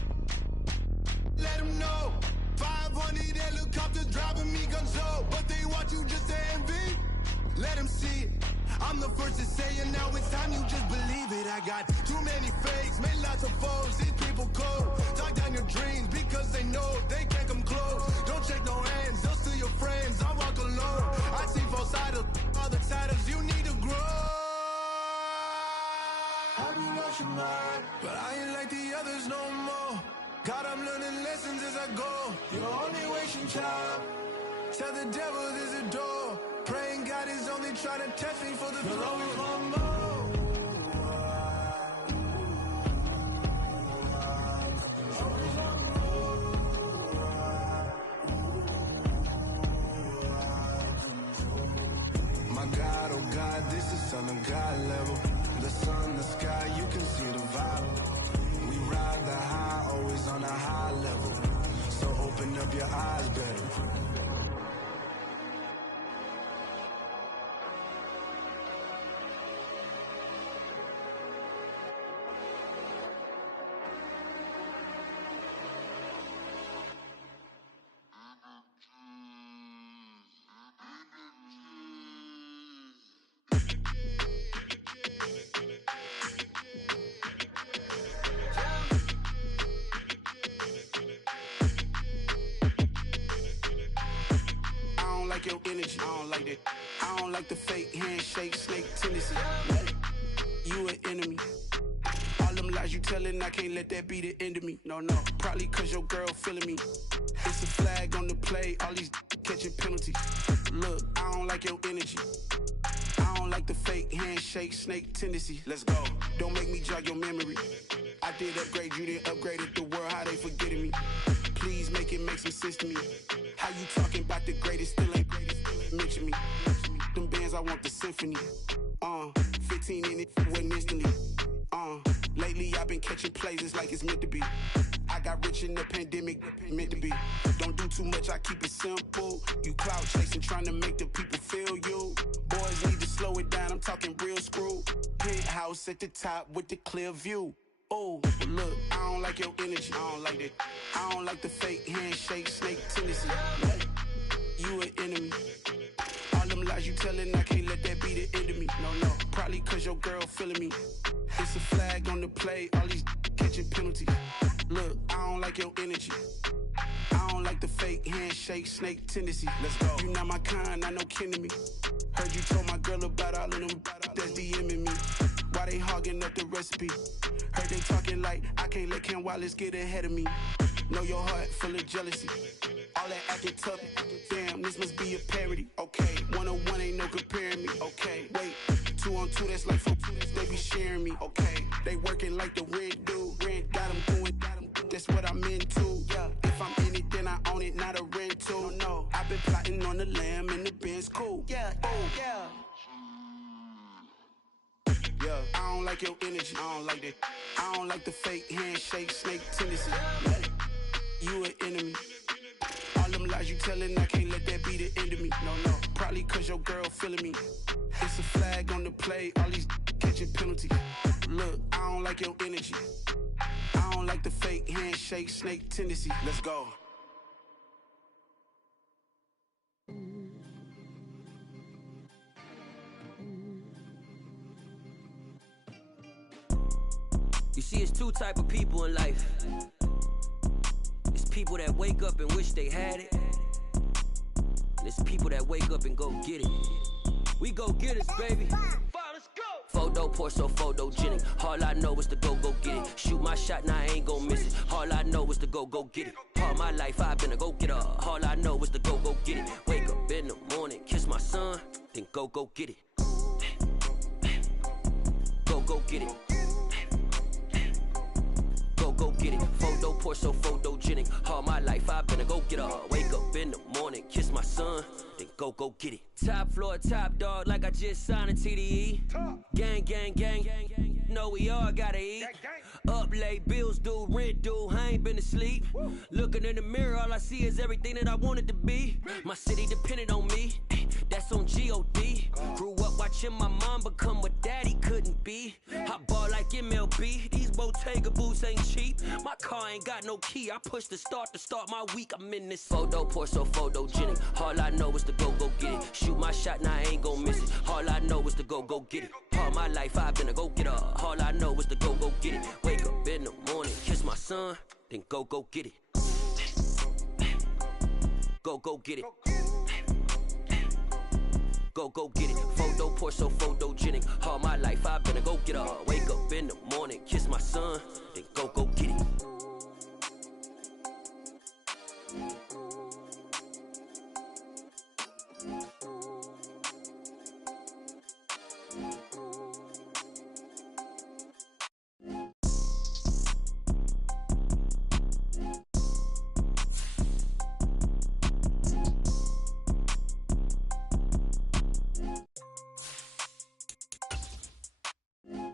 Let them know. 500 helicopters driving me gonzo. But they want you just to envy. Let them see it. I'm the first to say it, now it's time you just believe it. I got too many fakes, made lots of foes. These people cold. Talk down your dreams because they know they can't come close. Don't shake no hands, they'll steal your friends. I walk alone. I see both sides of other titles. You need to grow. Have you lost your mind? But I ain't like the others no more. God, I'm learning lessons as I go. You're only wasting time. Tell the devil there's a door. Praying God is only trying to test me for the glory. Always want more. My God, oh God, this is son of God level. The sun, the sky, you can see the vibe. We ride the high, always on a high level. So open up your eyes better. Your energy, I don't like that. I don't like the fake handshake, snake tendency. You an enemy. All them lies you telling, I can't let that be the end of me. No, probably cause your girl feeling me. It's a flag on the play, all these catching penalties. Look, I don't like your energy. I don't like the fake handshake, snake tendency. Let's go. Don't make me jog your memory. I did upgrade, you didn't upgrade it. The world, how they forgetting me. Please make it make some sense to me. How you talking about the greatest, still ain't greatest, mention me. Them bands, I want the symphony. 15 in it, wasn't instantly. Lately I've been catching plays, it's like it's meant to be. I got rich in the pandemic, meant to be. Don't do too much, I keep it simple. You clout chasing, trying to make the people feel you. Boys need to slow it down, I'm talking real screw. Penthouse at the top with the clear view. Oh, look, I don't like your energy. I don't like that. I don't like the fake handshake, snake tendency. You an enemy. All them lies you telling, I can't let that be the end of me. No, probably cause your girl feeling me. It's a flag on the play, all these catching penalties. Look, I don't like your energy. I don't like the fake handshake, snake tendency. Let's go. You not my kind, I know kin to me. Heard you told my girl about all of them that's DMing me. Why they hogging up the recipe? Heard they talking like I can't let Ken Wallace get ahead of me. Know your heart full of jealousy. All that acting tough, damn, this must be a parody. Okay, 1-on-1 ain't no comparing me. Okay, wait, 2-on-2, that's like 4-2, they be sharing me. Okay, they working like the rent do. Rent got them going, that's what I'm into. Yeah, if I'm in it, then I own it, not a rental. No, I've been plotting on the lamb and the Benz cool. Yeah, oh, yeah. Yeah, I don't like your energy, I don't like that. I don't like the fake handshake, snake tendency. You an enemy. All them lies you telling, I can't let that be the end of me. No, probably cause your girl feeling me. It's a flag on the play, all these catching penalties. Look, I don't like your energy. I don't like the fake handshake, snake tendency. Let's go. You see, it's two type of people in life. It's people that wake up and wish they had it. And it's people that wake up and go get it. We go get it, baby. Let's go. Photo pour so photogenic. All I know is to go get it. Shoot my shot, now I ain't gon' miss it. All I know is to go get it. All my life I've been a go-getter. All I know is to go get it. Wake up in the morning, kiss my son, then go get it. Go get it. Go get it. Photo pour so photogenic. All my life I've been a go-getter. Wake up in the morning, kiss my son, then go get it. Top floor, top dog, like I just signed a TDE. Gang, gang, gang, gang. Know we all gotta eat. Up late, bills due, rent due, I ain't been asleep. Looking in the mirror, all I see is everything that I wanted to be. My city depended on me, that's on G.O.D. Grew up watching my mom become what daddy couldn't be. I ball like MLB, these Bottega boots ain't cheap. My car ain't got no key, I push the start to start my week. I'm in this photo, pour so photogenic. All I know is to go get it. Shoot my shot, now I ain't gon' miss it. All I know is to go get it. All my life I've been a go-getter. All I know is to go get it. Wake up in the morning, kiss my son, then go get it. Go get it. Go get it. Photo, pour so photogenic. All my life I've been a go-getter. Wake up in the morning, kiss my son, then go get it.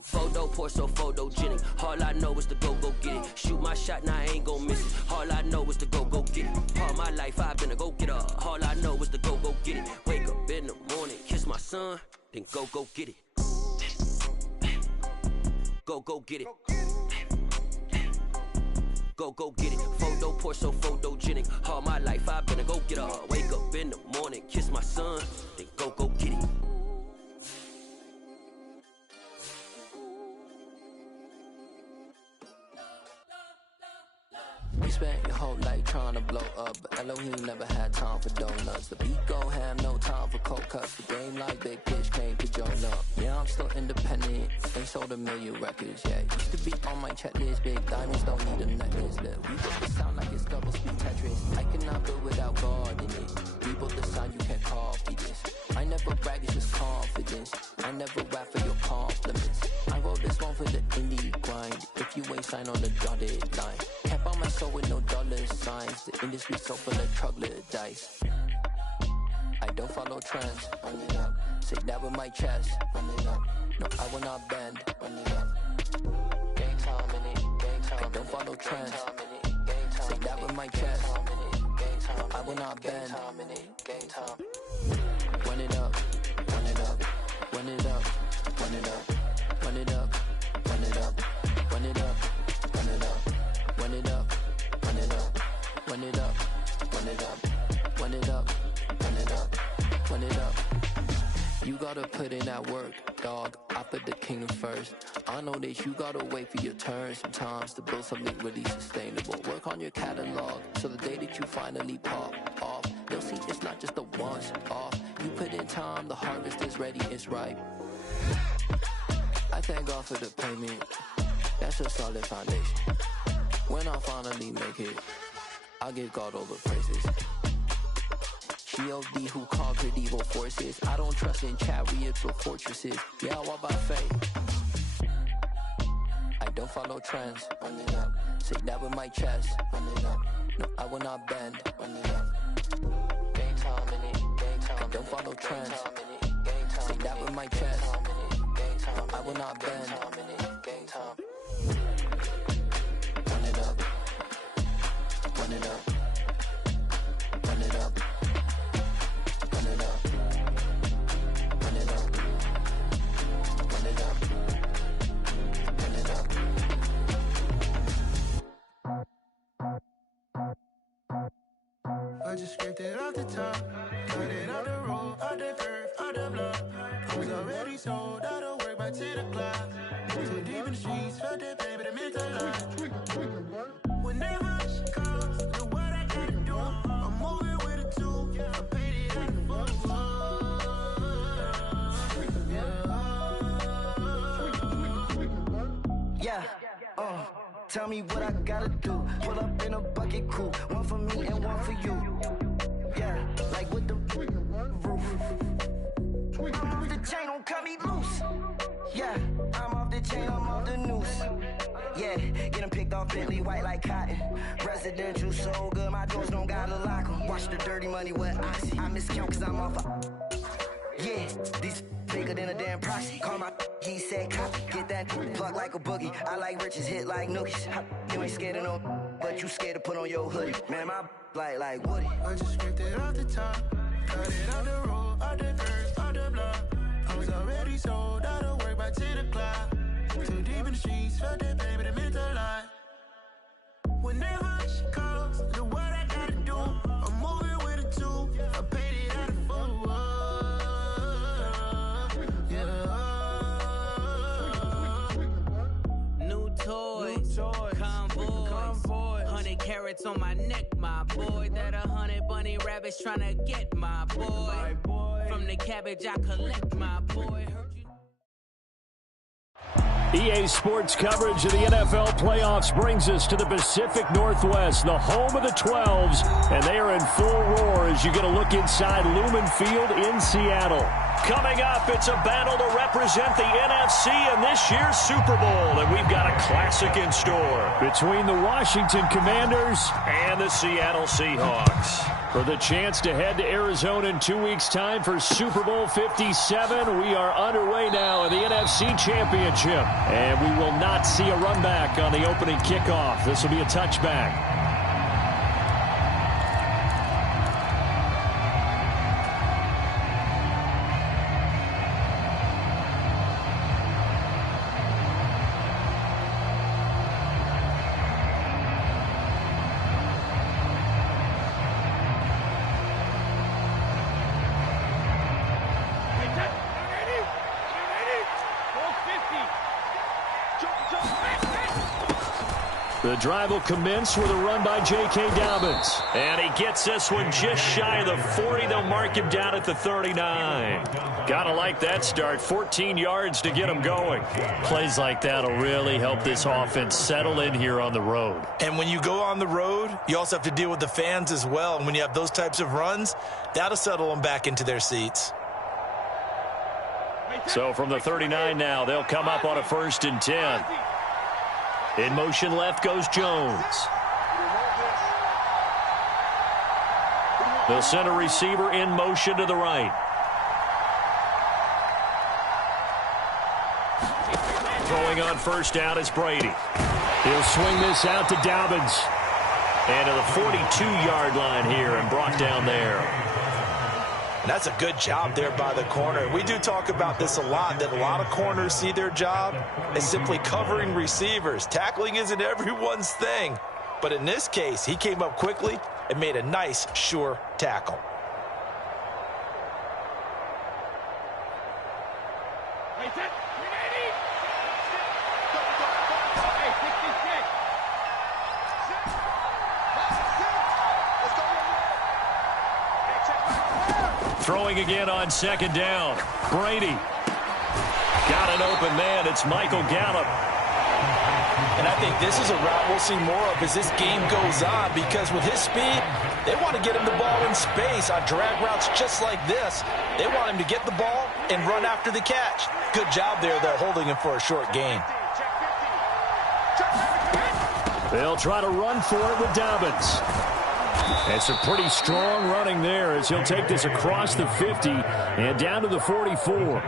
Photo, pour so photogenic. All I know is to go get it. Shoot my shot, now I ain't gon' miss it. All I know is to go get it. All my life I've been a go-getter. All I know is to go get it. Wake up in the morning, kiss my son, then go get it. Go get it. Go get it. Photo, pour so photogenic. All my life I've been a go-getter. Wake up in the morning, kiss my son, then go get it. You spent your whole life trying to blow up, but Elohim never had time for donuts. The beat go ham, no time for cold cuts. The game like big pitch came to join up. Yeah, I'm still independent, ain't sold a million records yet. Used to be on my checklist, big diamonds don't need a necklace. Look, we built the sound like it's double speed Tetris. I cannot build without God in it. We built the sound, you can't copy this. I never brag, it's just confidence. I never rap for your compliments. I wrote this one for the indie grind. If you ain't signed on the dotted line, can't buy my soul with no dollar signs. The industry so full of troglodytes. I don't follow trends. Run it up. Say that with my chest. Run it up. No, I will not bend. Run it up. Game time in it. Game time. I don't follow trends. Say that with my chest. I will not bend. Game time. Run it up. Run it up. Run it up. Run it up. Run it up. Run it up. Run it up. Run it up. Run it up. Run it up. Run it up. Run it up. Run it up. Run it up. Run it up. You gotta put in that work, dog. I put the kingdom first. I know that you gotta wait for your turn sometimes to build something really sustainable. Work on your catalog, so the day that you finally pop off, you'll see it's not just a once off. You put in time, the harvest is ready, it's ripe. I thank God for the payment. That's a solid foundation. When I finally make it, I'll give God all the praises. G.O.D. who conquered evil forces. I don't trust in chariots or fortresses. Yeah, I walk by faith. I don't follow trends. Run it up. Say that with my chest. Run it up. No, I will not bend. Run it up. Game time in it. Game time. I don't follow trends. Say that with my chest. No, I will not bend. Game time. Run it up. Run it up. Run it up. Run it up. Run it up. Run it up. Run it up. I just scraped it off the top, cut it out the road, out the curve, out the block. I was already sold, out of work by 10 o'clock. Too deep in the streets, felt that pain, but it meant a lot. Whenever she calls, look what I gotta do. I'm moving with a two, I paid it at the full. Yeah, tell me what I gotta do. Pull up in a bucket crew, one for me and one for you. Yeah, like with the roof. I'm off the chain, don't cut me loose. Yeah, I'm off the chain, I'm off the noose. Yeah, get them picked off Bentley white like cotton. Residential so good, my doors don't gotta lock them. Watch the dirty money with oxy. I miscount cause I'm off a... Yeah, these bigger than a damn proxy. Call my he said copy. Get that plug like a boogie. I like riches, hit like nookies. You ain't scared of no, but you scared to put on your hoodie. Man, my like Woody. I just scraped it off the top. Cut it out the road, out the dirt, out the block. I was already sold out of work by 10 o'clock. Too deep in the streets, felt that baby, that meant a lot. Whenever she calls, the what I gotta do, I'm moving with a two. I paid it out of full. Yeah. New toys, convoys, 100 carats on my neck, my boy. That 100 bunny rabbits tryna get my boy. From the cabbage I collect, my boy. EA Sports coverage of the NFL playoffs brings us to the Pacific Northwest, the home of the 12s, and they are in full roar as you get a look inside Lumen Field in Seattle. Coming up, it's a battle to represent the NFC in this year's Super Bowl, and we've got a classic in store. Between the Washington Commanders and the Seattle Seahawks. For the chance to head to Arizona in 2 weeks' time for Super Bowl 57, we are underway now in the NFC Championship. And we will not see a run back on the opening kickoff. This will be a touchback. The drive will commence with a run by J.K. Dobbins. And he gets this one just shy of the 40. They'll mark him down at the 39. Gotta like that start. 14 yards to get him going. Plays like that will really help this offense settle in here on the road. And when you go on the road, you also have to deal with the fans as well. And when you have those types of runs, that'll settle them back into their seats. So from the 39 now, they'll come up on a 1st and 10. In motion left goes Jones. They'll send a receiver in motion to the right. Throwing on 1st down is Brady. He'll swing this out to Dobbins. And to the 42-yard line here and brought down there. And that's a good job there by the corner. We do talk about this a lot, that a lot of corners see their job as simply covering receivers. Tackling isn't everyone's thing. But in this case, he came up quickly and made a nice, sure tackle. Throwing again on 2nd down. Brady. Got an open man. It's Michael Gallup. And I think this is a route we'll see more of as this game goes on, because with his speed, they want to get him the ball in space on drag routes just like this. They want him to get the ball and run after the catch. Good job there, though, holding him for a short gain. They'll try to run for it with Dobbins. And some pretty strong running there as he'll take this across the 50 and down to the 44.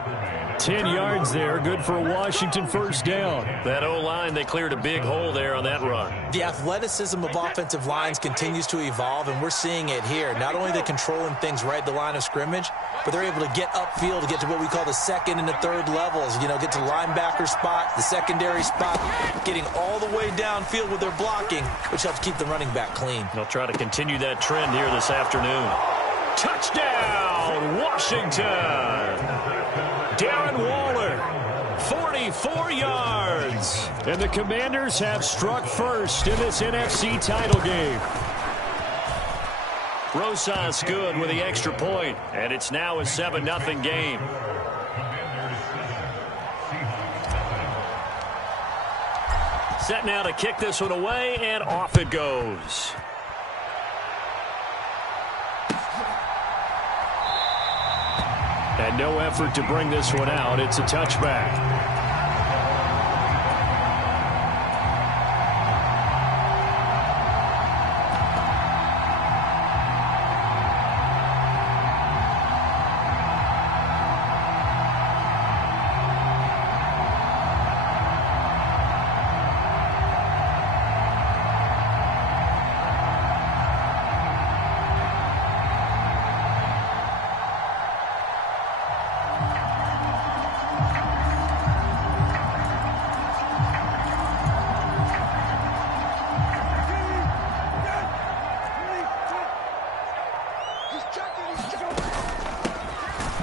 10 yards there, good for a Washington 1st down. That O-line, they cleared a big hole there on that run. The athleticism of offensive lines continues to evolve, and we're seeing it here. Not only are they controlling things right at the line of scrimmage, but they're able to get upfield to get to what we call the 2nd and the 3rd levels. You know, get to linebacker spot, the secondary spot, getting all the way downfield with their blocking, which helps keep the running back clean. They'll try to continue that trend here this afternoon. Touchdown, Washington! Darren Waller, 44 yards. And the Commanders have struck first in this NFC title game. Rosas good with the extra point, and it's now a 7-0 game. Set now to kick this one away, and off it goes. And no effort to bring this one out. It's a touchback.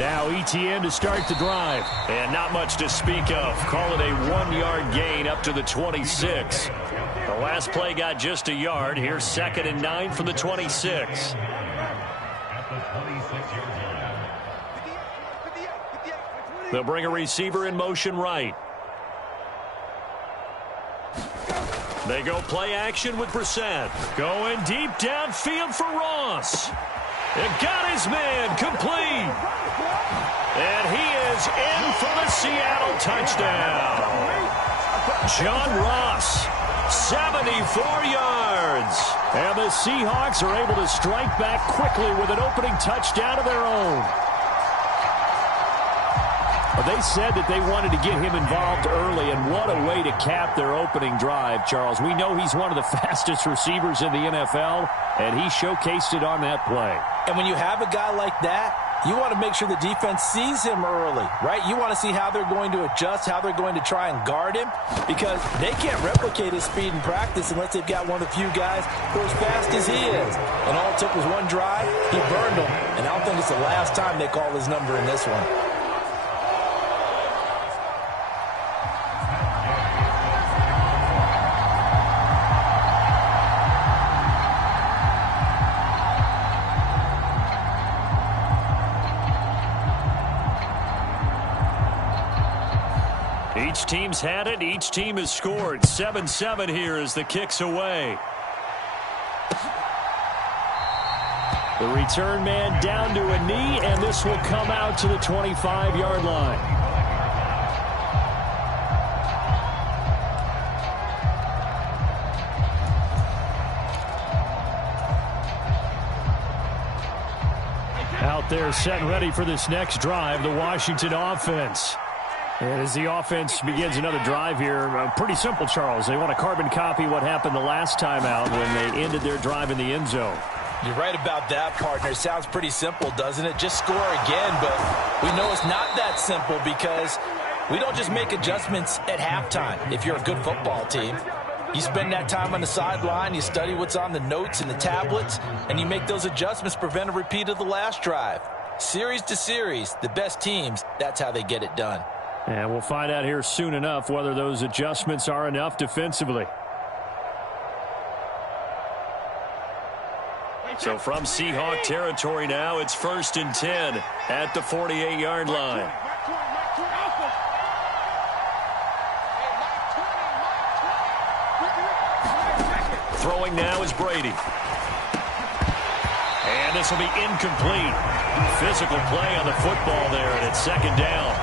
Now ETN to start the drive. And not much to speak of. Call it a 1-yard gain up to the 26. The last play got just a yard. Here's 2nd and 9 from the 26. They'll bring a receiver in motion right. They go play action with Brissett. Going deep downfield for Ross. It got his man complete. And he is in for the Seattle touchdown. John Ross, 74 yards. And the Seahawks are able to strike back quickly with an opening touchdown of their own. They said that they wanted to get him involved early, and what a way to cap their opening drive, Charles. We know he's one of the fastest receivers in the NFL, and he showcased it on that play. And when you have a guy like that, you want to make sure the defense sees him early, right? You want to see how they're going to adjust, how they're going to try and guard him, because they can't replicate his speed in practice unless they've got one of the few guys who are as fast as he is. And all it took was one drive. He burned them, and I don't think it's the last time they call his number in this one. Each team's had it. Each team has scored. 7-7 here as the kick's away. The return man down to a knee, and this will come out to the 25-yard line. Out there set and ready for this next drive, the Washington offense. And as the offense begins another drive here, pretty simple, Charles. They want to carbon copy what happened the last time out when they ended their drive in the end zone. You're right about that, partner. It sounds pretty simple, doesn't it? Just score again, but we know it's not that simple because we don't just make adjustments at halftime if you're a good football team. You spend that time on the sideline, you study what's on the notes and the tablets, and you make those adjustments to prevent a repeat of the last drive. Series to series, the best teams, that's how they get it done. And we'll find out here soon enough whether those adjustments are enough defensively. So from Seahawk territory now, it's 1st and 10 at the 48-yard line. Throwing now is Brady. And this will be incomplete. Physical play on the football there, and it's 2nd down.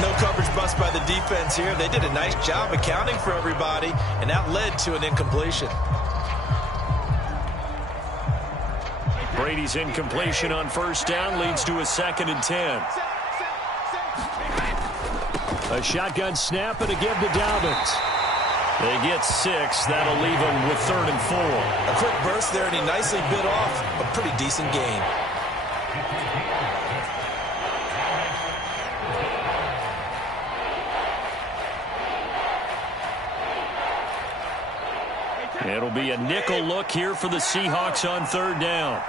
No coverage bust by the defense here. They did a nice job accounting for everybody, and that led to an incompletion. Brady's incompletion on 1st down leads to a 2nd and 10. A shotgun snap and a give to Dobbins. They get 6. That'll leave them with 3rd and 4. A quick burst there, and he nicely bit off a pretty decent gain. It'll be a nickel look here for the Seahawks on 3rd down.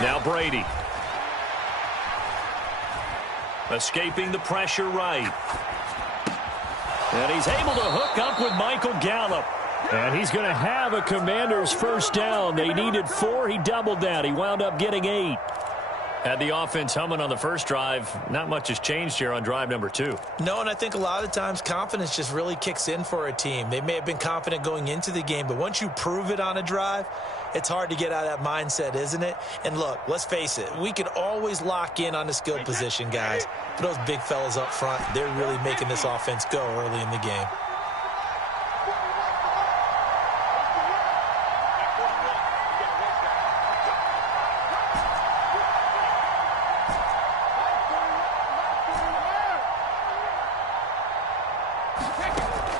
Now Brady. Escaping the pressure right. And he's able to hook up with Michael Gallup. And he's going to have a Commanders 1st down. They needed 4. He doubled that. He wound up getting 8. Had the offense humming on the first drive. Not much has changed here on drive number 2. No, and I think a lot of times confidence just really kicks in for a team. They may have been confident going into the game, but once you prove it on a drive, it's hard to get out of that mindset, isn't it? And look, let's face it, we can always lock in on the skill position, guys. But those big fellas up front, they're really making this offense go early in the game.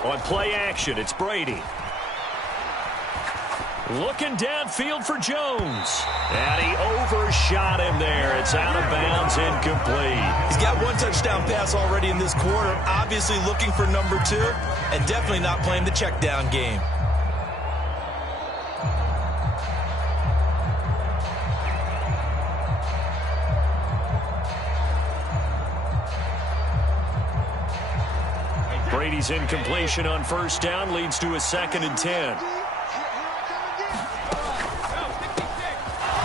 On play action, it's Brady. Looking downfield for Jones. And he overshot him there. It's out of bounds, incomplete. He's got one touchdown pass already in this quarter. Obviously looking for number 2, and definitely not playing the check down game. Brady's incompletion on first down leads to a 2nd and 10.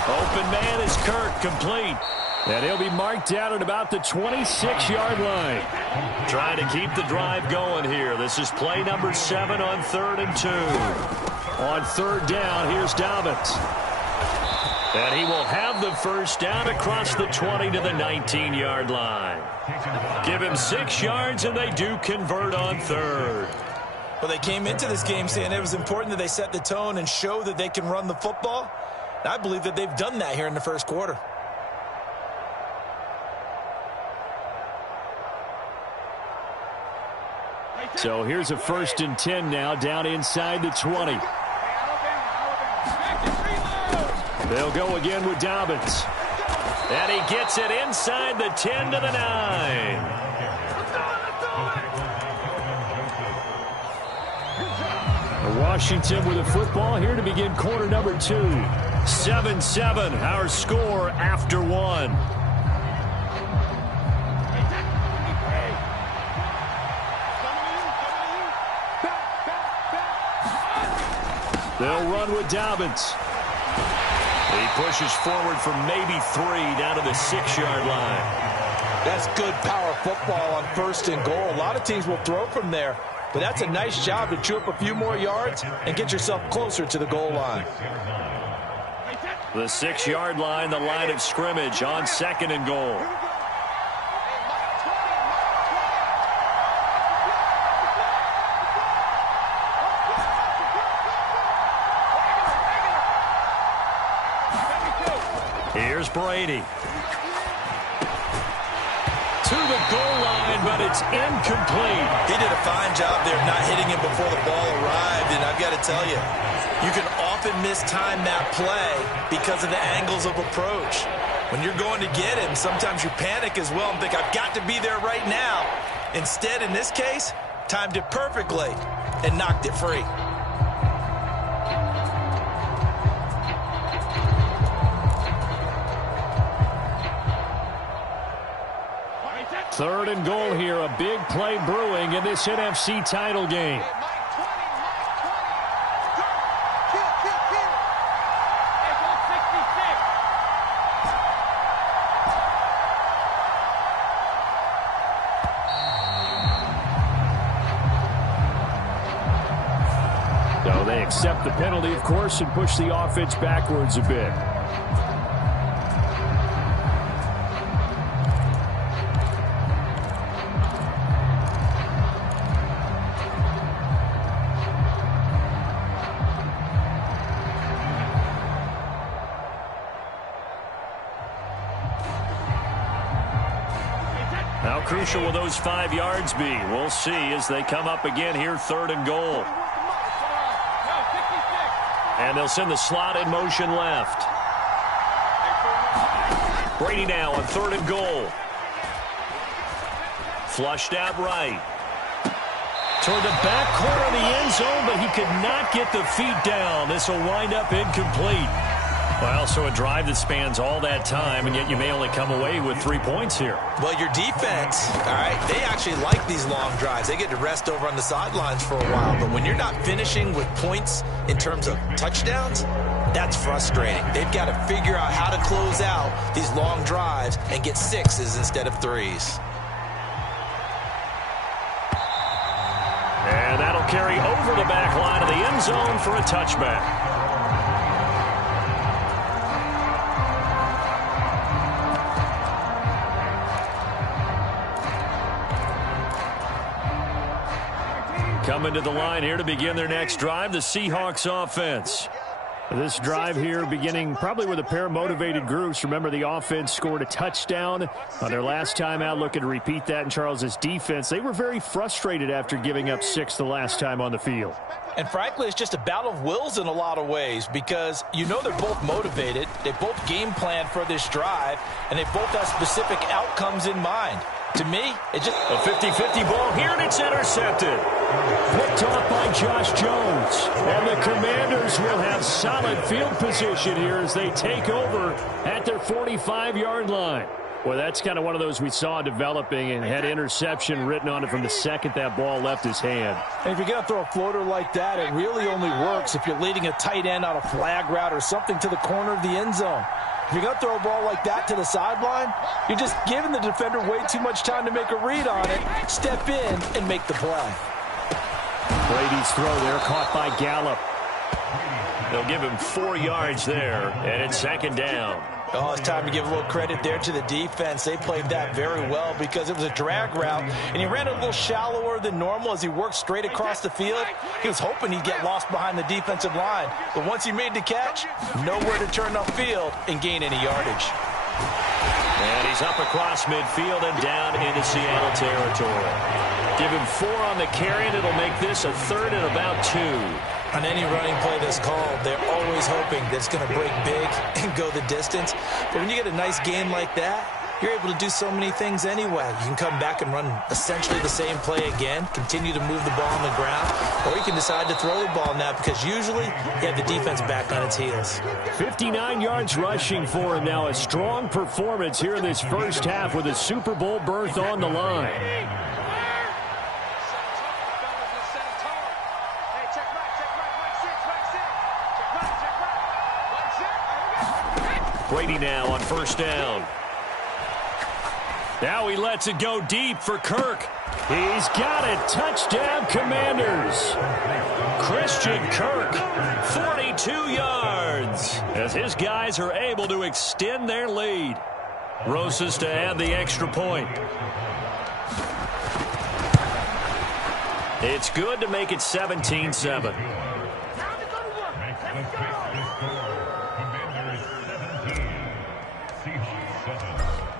Open man is Kirk, complete. And he'll be marked down at about the 26-yard line. Trying to keep the drive going here. This is play number 7 on 3rd and 2. On 3rd down, here's Dobbins. And he will have the first down across the 20 to the 19-yard line. Give him 6 yards, and they do convert on 3rd. Well, they came into this game saying it was important that they set the tone and show that they can run the football. And I believe that they've done that here in the first quarter. So here's a 1st and 10 now, down inside the 20. They'll go again with Dobbins. And he gets it inside the 10 to the 9. Washington with a football here to begin quarter number 2. 7-7, our score after 1. They'll run with Dobbins. He pushes forward for maybe 3 down to the 6-yard line. That's good power football on 1st and goal. A lot of teams will throw from there, but that's a nice job to chew up a few more yards and get yourself closer to the goal line. The 6-yard line, the line of scrimmage on 2nd and goal. Here's Brady. To the goal line, but it's incomplete. He did a fine job there not hitting him before the ball arrived, and I've got to tell you, you can often mistime that play because of the angles of approach. When you're going to get him, sometimes you panic as well and think, I've got to be there right now. Instead, in this case, timed it perfectly and knocked it free. Third and goal here, a big play brewing in this NFC title game. So they accept the penalty, of course, and push the offense backwards a bit. How crucial will those 5 yards be? We'll see as they come up again here, 3rd and goal. And they'll send the slot in motion left. Brady now on 3rd and goal. Flushed out right. Toward the back corner of the end zone, but he could not get the feet down. This will wind up incomplete. Well, so a drive that spans all that time, and yet you may only come away with 3 points here. Well, your defense, all right, they actually like these long drives. They get to rest over on the sidelines for a while. But when you're not finishing with points in terms of touchdowns, that's frustrating. They've got to figure out how to close out these long drives and get 6s instead of 3s. And that'll carry over the back line of the end zone for a touchback. Coming to the line here to begin their next drive, the Seahawks offense. This drive here beginning probably with a pair of motivated groups. Remember, the offense scored a touchdown on their last time out, looking to repeat that in Charles's defense. They were very frustrated after giving up 6 the last time on the field. And frankly, it's just a battle of wills in a lot of ways because you know they're both motivated. They both game planned for this drive, and they both have specific outcomes in mind. To me, it's just a 50-50 ball here, and it's intercepted. Picked off by Josh Jones. And the Commanders will have solid field position here as they take over at their 45-yard line. Well, that's kind of one of those we saw developing and had interception written on it from the second that ball left his hand. And if you're going to throw a floater like that, it really only works if you're leading a tight end on a flag route or something to the corner of the end zone. If you're going to throw a ball like that to the sideline, you're just giving the defender way too much time to make a read on it, step in, and make the play. Brady's throw there caught by Gallup. They'll give him 4 yards there, and it's second down. Oh, it's time to give a little credit there to the defense. They played that very well because it was a drag route, and he ran a little shallower than normal as he worked straight across the field. He was hoping he'd get lost behind the defensive line, but once he made the catch, nowhere to turn upfield and gain any yardage. And he's up across midfield and down into Seattle territory. Give him 4 on the carry, and it'll make this a 3rd and about 2. On any running play that's called, they're always hoping that it's going to break big and go the distance. But when you get a nice gain like that, you're able to do so many things anyway. You can come back and run essentially the same play again, continue to move the ball on the ground, or you can decide to throw the ball now because usually you have the defense back on its heels. 59 yards rushing for him now. A strong performance here in this first half with a Super Bowl berth on the line. Brady now on first down. Now he lets it go deep for Kirk. He's got it. Touchdown, Commanders. Christian Kirk, 42 yards, as his guys are able to extend their lead. Rosas to add the extra point. It's good to make it 17-7.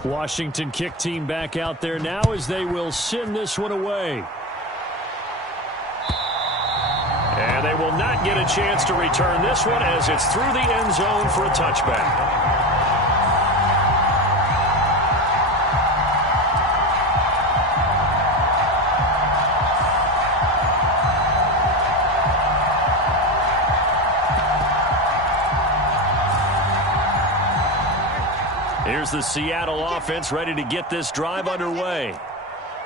Washington kick team back out there now as they will send this one away. And they will not get a chance to return this one as it's through the end zone for a touchback. Here's the Seattle offense ready to get this drive underway.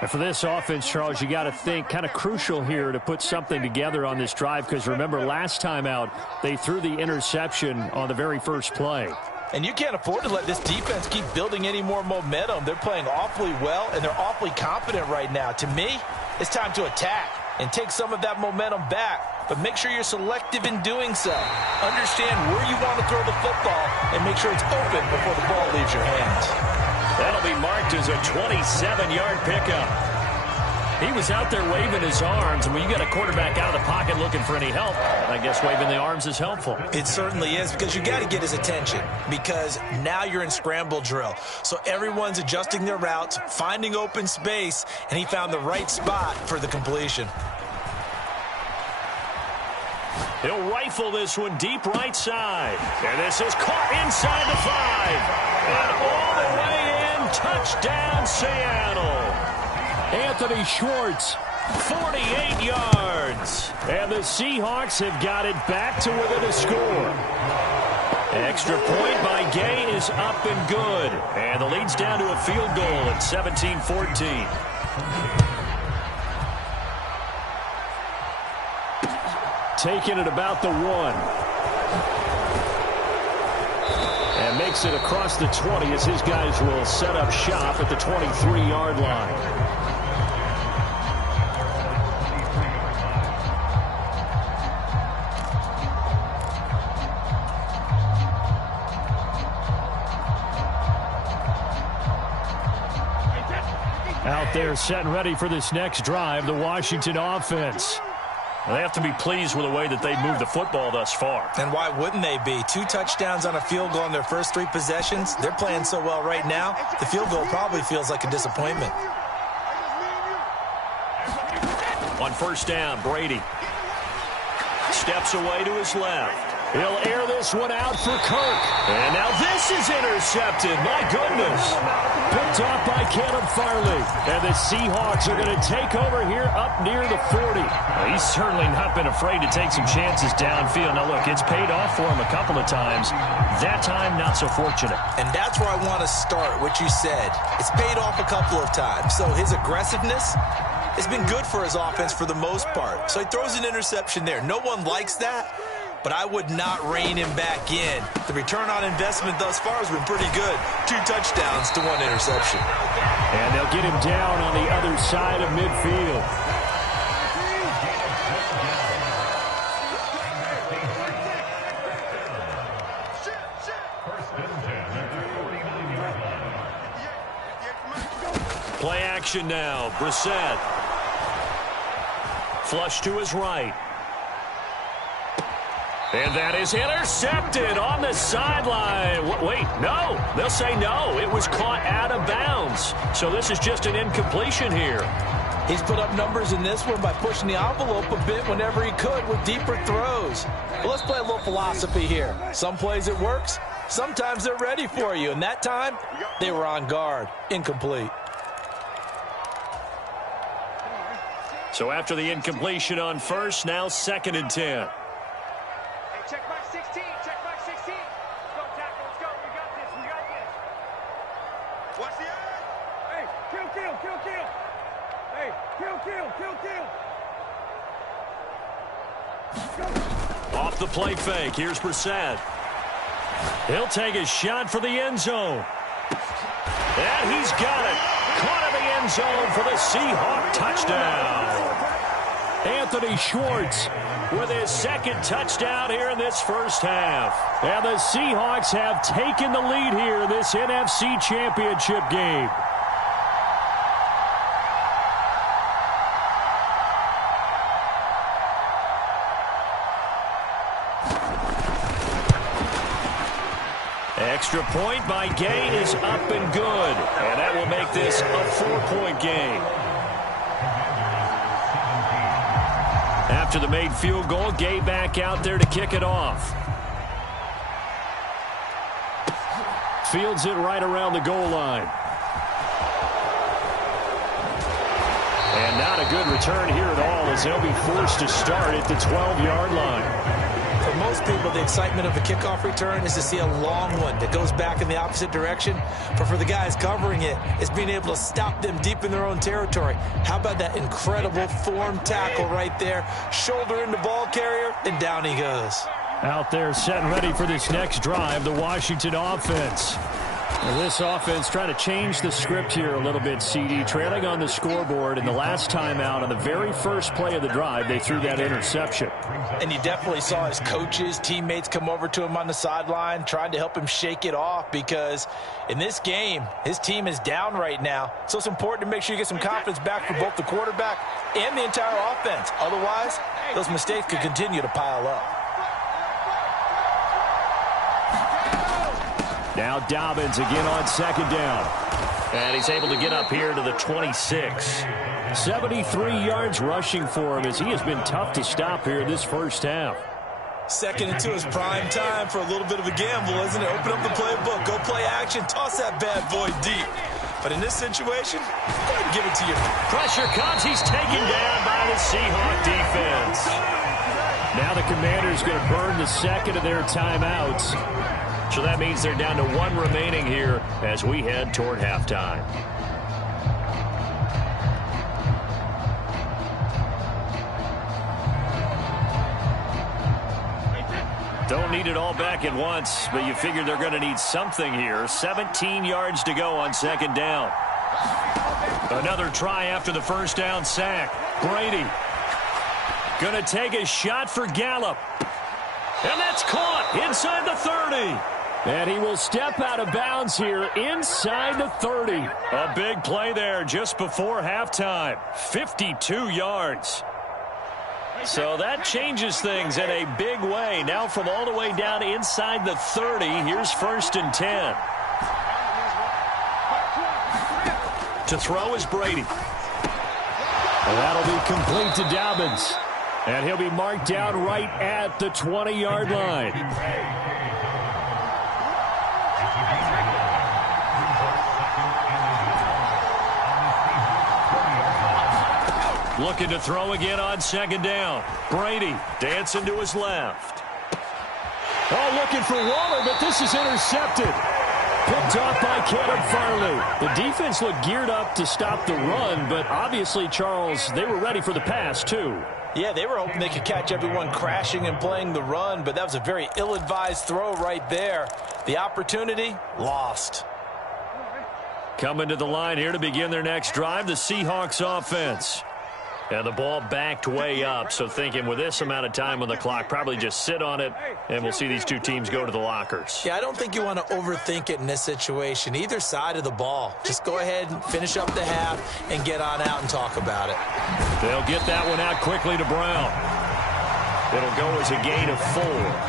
And for this offense, Charles, you got to think kind of crucial here to put something together on this drive because remember last time out they threw the interception on the very first play. And you can't afford to let this defense keep building any more momentum. They're playing awfully well, and they're awfully confident right now. To me, it's time to attack and take some of that momentum back. But make sure you're selective in doing so. Understand where you want to throw the football and make sure it's open before the ball leaves your hands. That'll be marked as a 27-yard pickup. He was out there waving his arms, and when you got a quarterback out of the pocket looking for any help, I guess waving the arms is helpful. It certainly is because you got to get his attention because now you're in scramble drill. So everyone's adjusting their routes, finding open space, and he found the right spot for the completion. He'll rifle this one deep right side. And this is caught inside the 5. And all the way in, touchdown Seattle. Anthony Schwartz, 48 yards. And the Seahawks have got it back to within a score. Extra point by Gay is up and good. And the lead's down to a field goal at 17-14. Taking it about the 1. And makes it across the 20 as his guys will set up shop at the 23-yard line. Out there set and ready for this next drive, the Washington offense. Well, they have to be pleased with the way that they've moved the football thus far. And why wouldn't they be? 2 touchdowns on a field goal in their first 3 possessions. They're playing so well right now, the field goal probably feels like a disappointment. On first down, Brady steps away to his left. He'll air this one out for Kirk. And now this is intercepted. My goodness. Picked off by Caleb Farley. And the Seahawks are going to take over here up near the 40. Well, he's certainly not been afraid to take some chances downfield. Now, look, it's paid off for him a couple of times. That time, not so fortunate. And that's where I want to start, what you said. It's paid off a couple of times. So his aggressiveness has been good for his offense for the most part. So he throws an interception there. No one likes that, but I would not rein him back in. The return on investment thus far has been pretty good. 2 touchdowns to 1 interception. And they'll get him down on the other side of midfield. Play action now. Brissett. Flush to his right. And that is intercepted on the sideline. Wait, no. They'll say no. It was caught out of bounds. So this is just an incompletion here. He's put up numbers in this one by pushing the envelope a bit whenever he could with deeper throws. But let's play a little philosophy here. Some plays it works. Sometimes they're ready for you. And that time, they were on guard. Incomplete. So after the incompletion on first, now 2nd and 10. Check mark 16. Check mark 16. Let's go, tackle. Let's go. We got this. We got this. Watch the eye. Hey, kill, kill, kill, kill. Hey, kill, kill, kill, kill. Off the play fake. Here's Brissett. He'll take a shot for the end zone. And he's got it. Caught in the end zone for the Seahawk touchdown. Anthony Schwartz with his 2nd touchdown here in this first half. And the Seahawks have taken the lead here in this NFC Championship game. Extra point by Gay is up and good. And that will make this a 4-point game. After the made field goal, Gay back out there to kick it off. Fields it right around the goal line. And not a good return here at all as they'll be forced to start at the 12-yard line. For most people, the excitement of a kickoff return is to see a long one that goes back in the opposite direction. But for the guys covering it, it's being able to stop them deep in their own territory. How about that incredible form tackle right there? Shoulder in the ball carrier, and down he goes. Out there set and ready for this next drive, the Washington offense. And this offense trying to change the script here a little bit, CD. Trailing on the scoreboard, and the last time out on the very first play of the drive, they threw that interception. And you definitely saw his coaches, teammates come over to him on the sideline, trying to help him shake it off, because in this game, his team is down right now. So it's important to make sure you get some confidence back for both the quarterback and the entire offense. Otherwise, those mistakes could continue to pile up. Now Dobbins again on 2nd down. And he's able to get up here to the 26. 73 yards rushing for him as he has been tough to stop here in this first half. 2nd and 2 is prime time for a little bit of a gamble, isn't it? Open up the playbook, go play action, toss that bad boy deep. But in this situation, go ahead and give it to you. Pressure comes. He's taken down by the Seahawk defense. Now the Commanders going to burn the 2nd of their timeouts. So that means they're down to 1 remaining here as we head toward halftime. Don't need it all back at once, but you figure they're going to need something here. 17 yards to go on 2nd down. Another try after the first down sack. Brady going to take a shot for Gallup. And that's caught inside the 30. And he will step out of bounds here inside the 30. A big play there just before halftime. 52 yards. So that changes things in a big way. Now from all the way down inside the 30, here's 1st and 10. To throw is Brady. And that'll be complete to Dobbins. And he'll be marked down right at the 20-yard line. Looking to throw again on 2nd down. Brady dancing to his left. Oh, looking for Waller, but this is intercepted. Picked off by Caleb Farley. The defense looked geared up to stop the run, but obviously, Charles, they were ready for the pass, too. Yeah, they were hoping they could catch everyone crashing and playing the run, but that was a very ill-advised throw right there. The opportunity, lost. Coming to the line here to begin their next drive, the Seahawks offense. And the ball backed way up, so thinking with this amount of time on the clock, probably just sit on it, and we'll see these two teams go to the lockers. Yeah, I don't think you want to overthink it in this situation, either side of the ball. Just go ahead and finish up the half and get on out and talk about it. They'll get that one out quickly to Brown. It'll go as a gain of 4,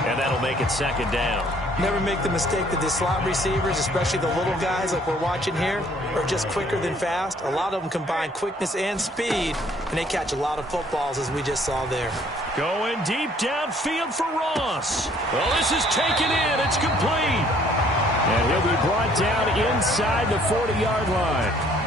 and that'll make it 2nd down. Never make the mistake that the slot receivers, especially the little guys like we're watching here, are just quicker than fast. A lot of them combine quickness and speed, and they catch a lot of footballs, as we just saw there. Going deep downfield for Ross. Well, this is taken in. It's complete. And he'll be brought down inside the 40-yard line.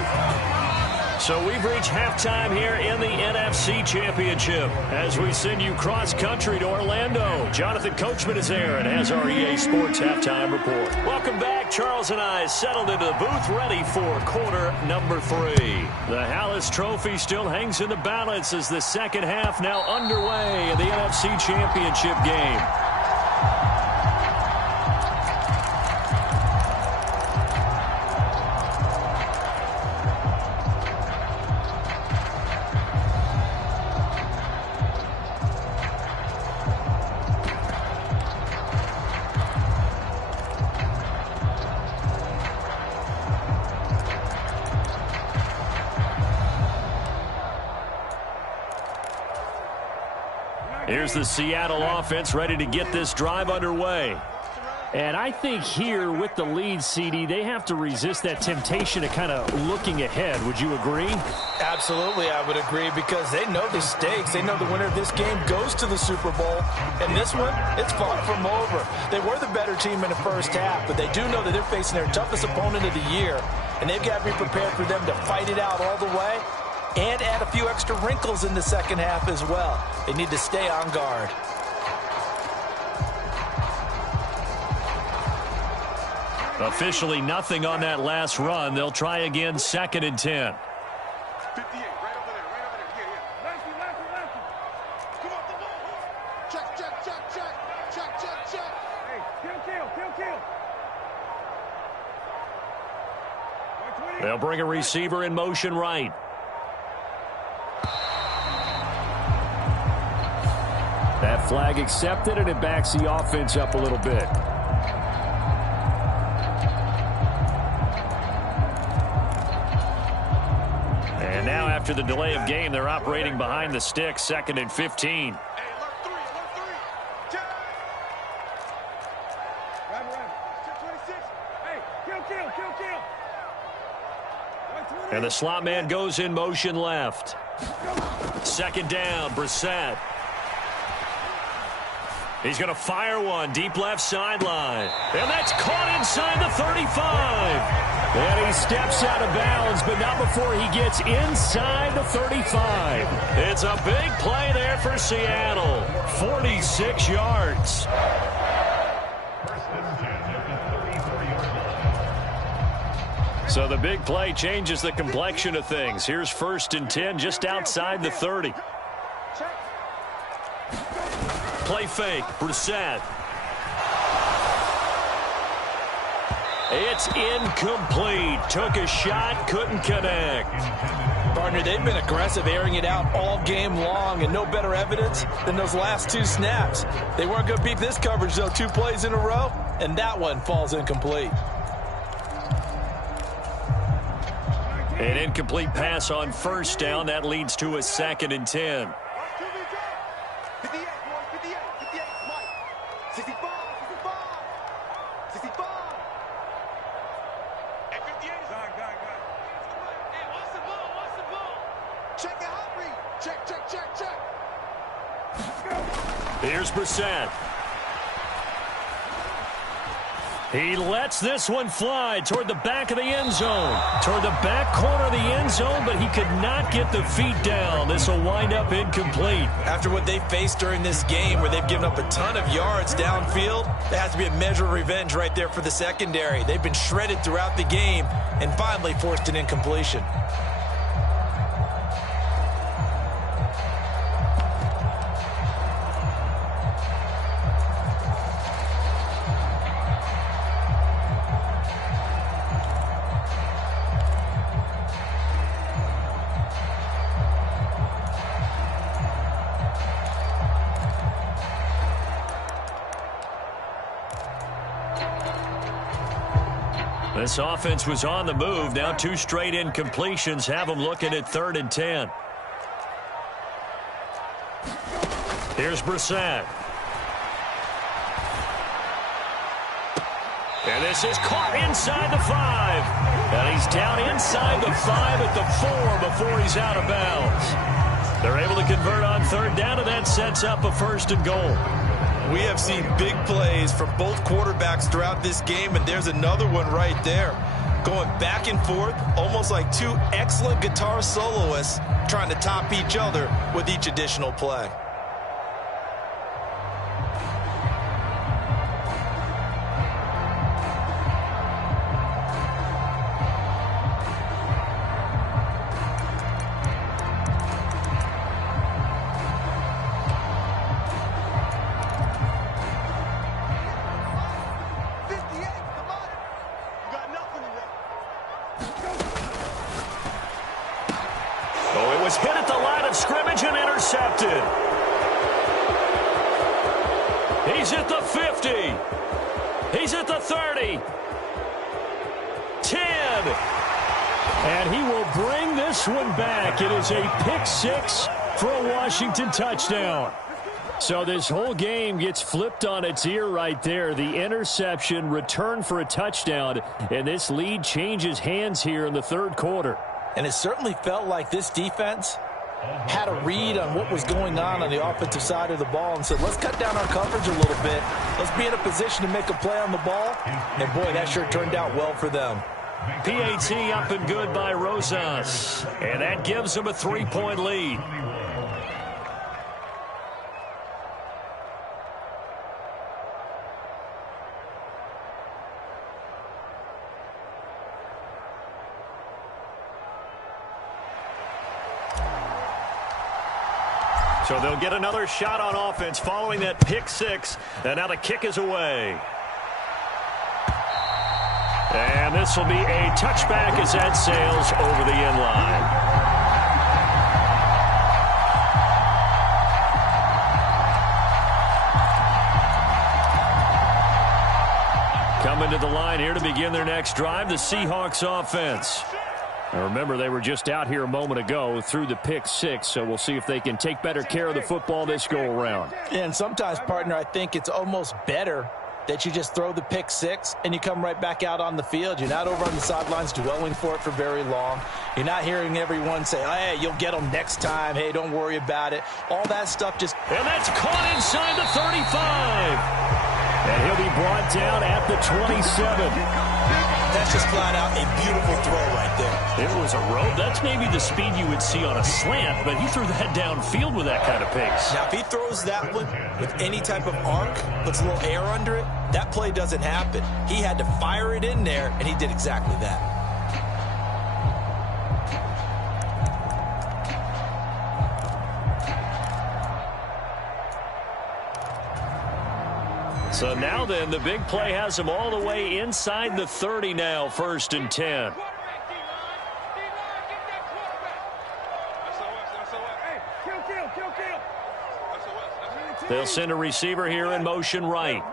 So we've reached halftime here in the NFC Championship as we send you cross-country to Orlando. Jonathan Coachman is there and has our EA Sports Halftime Report. Welcome back. Charles and I settled into the booth ready for quarter number 3. The Hallis Trophy still hangs in the balance as the second half now underway in the NFC Championship game. Here's the Seattle offense ready to get this drive underway. And I think here with the lead, CD, they have to resist that temptation of kind of looking ahead. Would you agree? Absolutely, I would agree, because they know the stakes. They know the winner of this game goes to the Super Bowl. And this one, it's far from over. They were the better team in the first half, but they do know that they're facing their toughest opponent of the year. And they've got to be prepared for them to fight it out all the way and add a few extra wrinkles in the second half as well. They need to stay on guard. Officially nothing on that last run. They'll try again, 2nd and 10. 58, right over there, right over there. Lefty. Come on, the ball. Check. Hey, kill. They'll bring a receiver in motion right. That flag accepted, and it backs the offense up a little bit. And now after the delay of game, they're operating behind the sticks, 2nd and 15. Hey, alert 3. Check. Check 26. Hey, kill. And the slot man goes in motion left. 2nd down, Brissett. He's going to fire one deep left sideline. And that's caught inside the 35. And he steps out of bounds, but not before he gets inside the 35. It's a big play there for Seattle. 46 yards. So the big play changes the complexion of things. Here's 1st and 10 just outside the 30. Play fake, Brissett. It's incomplete. Took a shot, couldn't connect. Partner, they've been aggressive, airing it out all game long, and no better evidence than those last 2 snaps. They weren't going to beat this coverage, though, 2 plays in a row, and that one falls incomplete. An incomplete pass on 1st down. That leads to a 2nd and 10. Check. Here's Brissett. He lets this one fly toward the back of the end zone. Toward the back corner of the end zone, but he could not get the feet down. This will wind up incomplete. After what they faced during this game where they've given up a ton of yards downfield, there has to be a measure of revenge right there for the secondary. They've been shredded throughout the game and finally forced an incompletion. This offense was on the move. Now 2 straight incompletions have them looking at 3rd and 10. Here's Brissett. And this is caught inside the 5. And he's down inside the 5 at the 4 before he's out of bounds. They're able to convert on 3rd down, and that sets up a 1st and goal. We have seen big plays from both quarterbacks throughout this game, and there's another one right there. Going back and forth, almost like 2 excellent guitar soloists trying to top each other with each additional play. He's at the 50. He's at the 30. 10. And he will bring this one back. It is a pick 6 for a Washington touchdown. So this whole game gets flipped on its ear right there. The interception, return for a touchdown, and this lead changes hands here in the 3rd quarter. And it certainly felt like this defense had a read on what was going on the offensive side of the ball and said, let's cut down our coverage a little bit. Let's be in a position to make a play on the ball. And, boy, that sure turned out well for them. PAT up and good by Rosas. And that gives them a 3-point lead. So they'll get another shot on offense following that pick 6. And now the kick is away. And this will be a touchback as that sails over the end line. Coming to the line here to begin their next drive, the Seahawks offense. Now remember, they were just out here a moment ago through the pick 6, so we'll see if they can take better care of the football this go-around. And sometimes, partner, I think it's almost better that you just throw the pick 6 and you come right back out on the field. You're not over on the sidelines dwelling for it for very long. You're not hearing everyone say, hey, you'll get them next time. Hey, don't worry about it. All that stuff just... And that's caught inside the 35. And he'll be brought down at the 27. That's just flat out a beautiful throw right there. It was a rope. That's maybe the speed you would see on a slant, but he threw that downfield with that kind of pace. Now, if he throws that one with any type of arc, puts a little air under it, that play doesn't happen. He had to fire it in there, and he did exactly that. So now then, the big play has him all the way inside the 30 now, 1st and 10. They'll send a receiver here in motion right.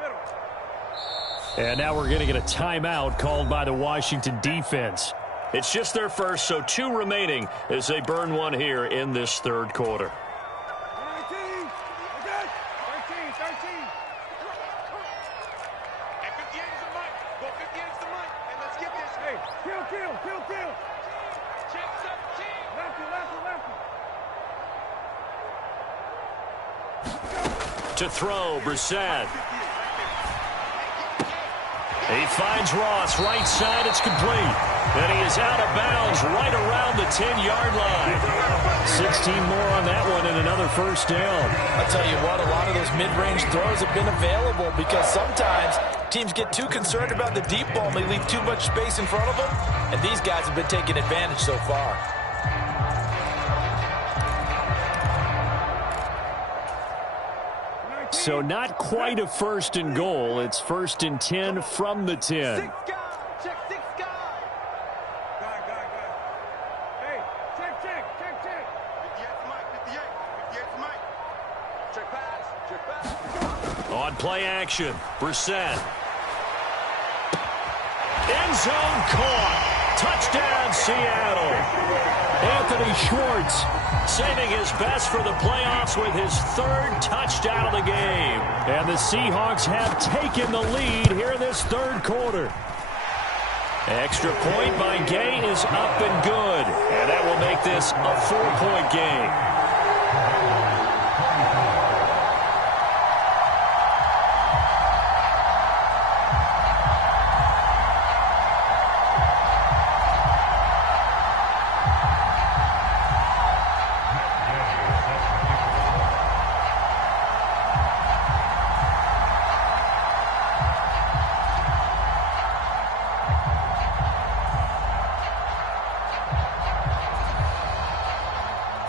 And now we're going to get a timeout called by the Washington defense. It's just their first, so 2 remaining as they burn one here in this 3rd quarter. To throw, Brissett. He finds Ross, right side, it's complete. And he is out of bounds right around the 10-yard line. 16 more on that one and another first down. I'll tell you what, a lot of those mid-range throws have been available because sometimes teams get too concerned about the deep ball and they leave too much space in front of them. And these guys have been taking advantage so far. So not quite a first and goal. It's first and 10 from the 10. On play action, Brissett. End zone caught. Touchdown, Seattle. Anthony Schwartz saving his best for the playoffs with his third touchdown of the game. And the Seahawks have taken the lead here in this third quarter. Extra point by Gay is up and good. And that will make this a 4-point game.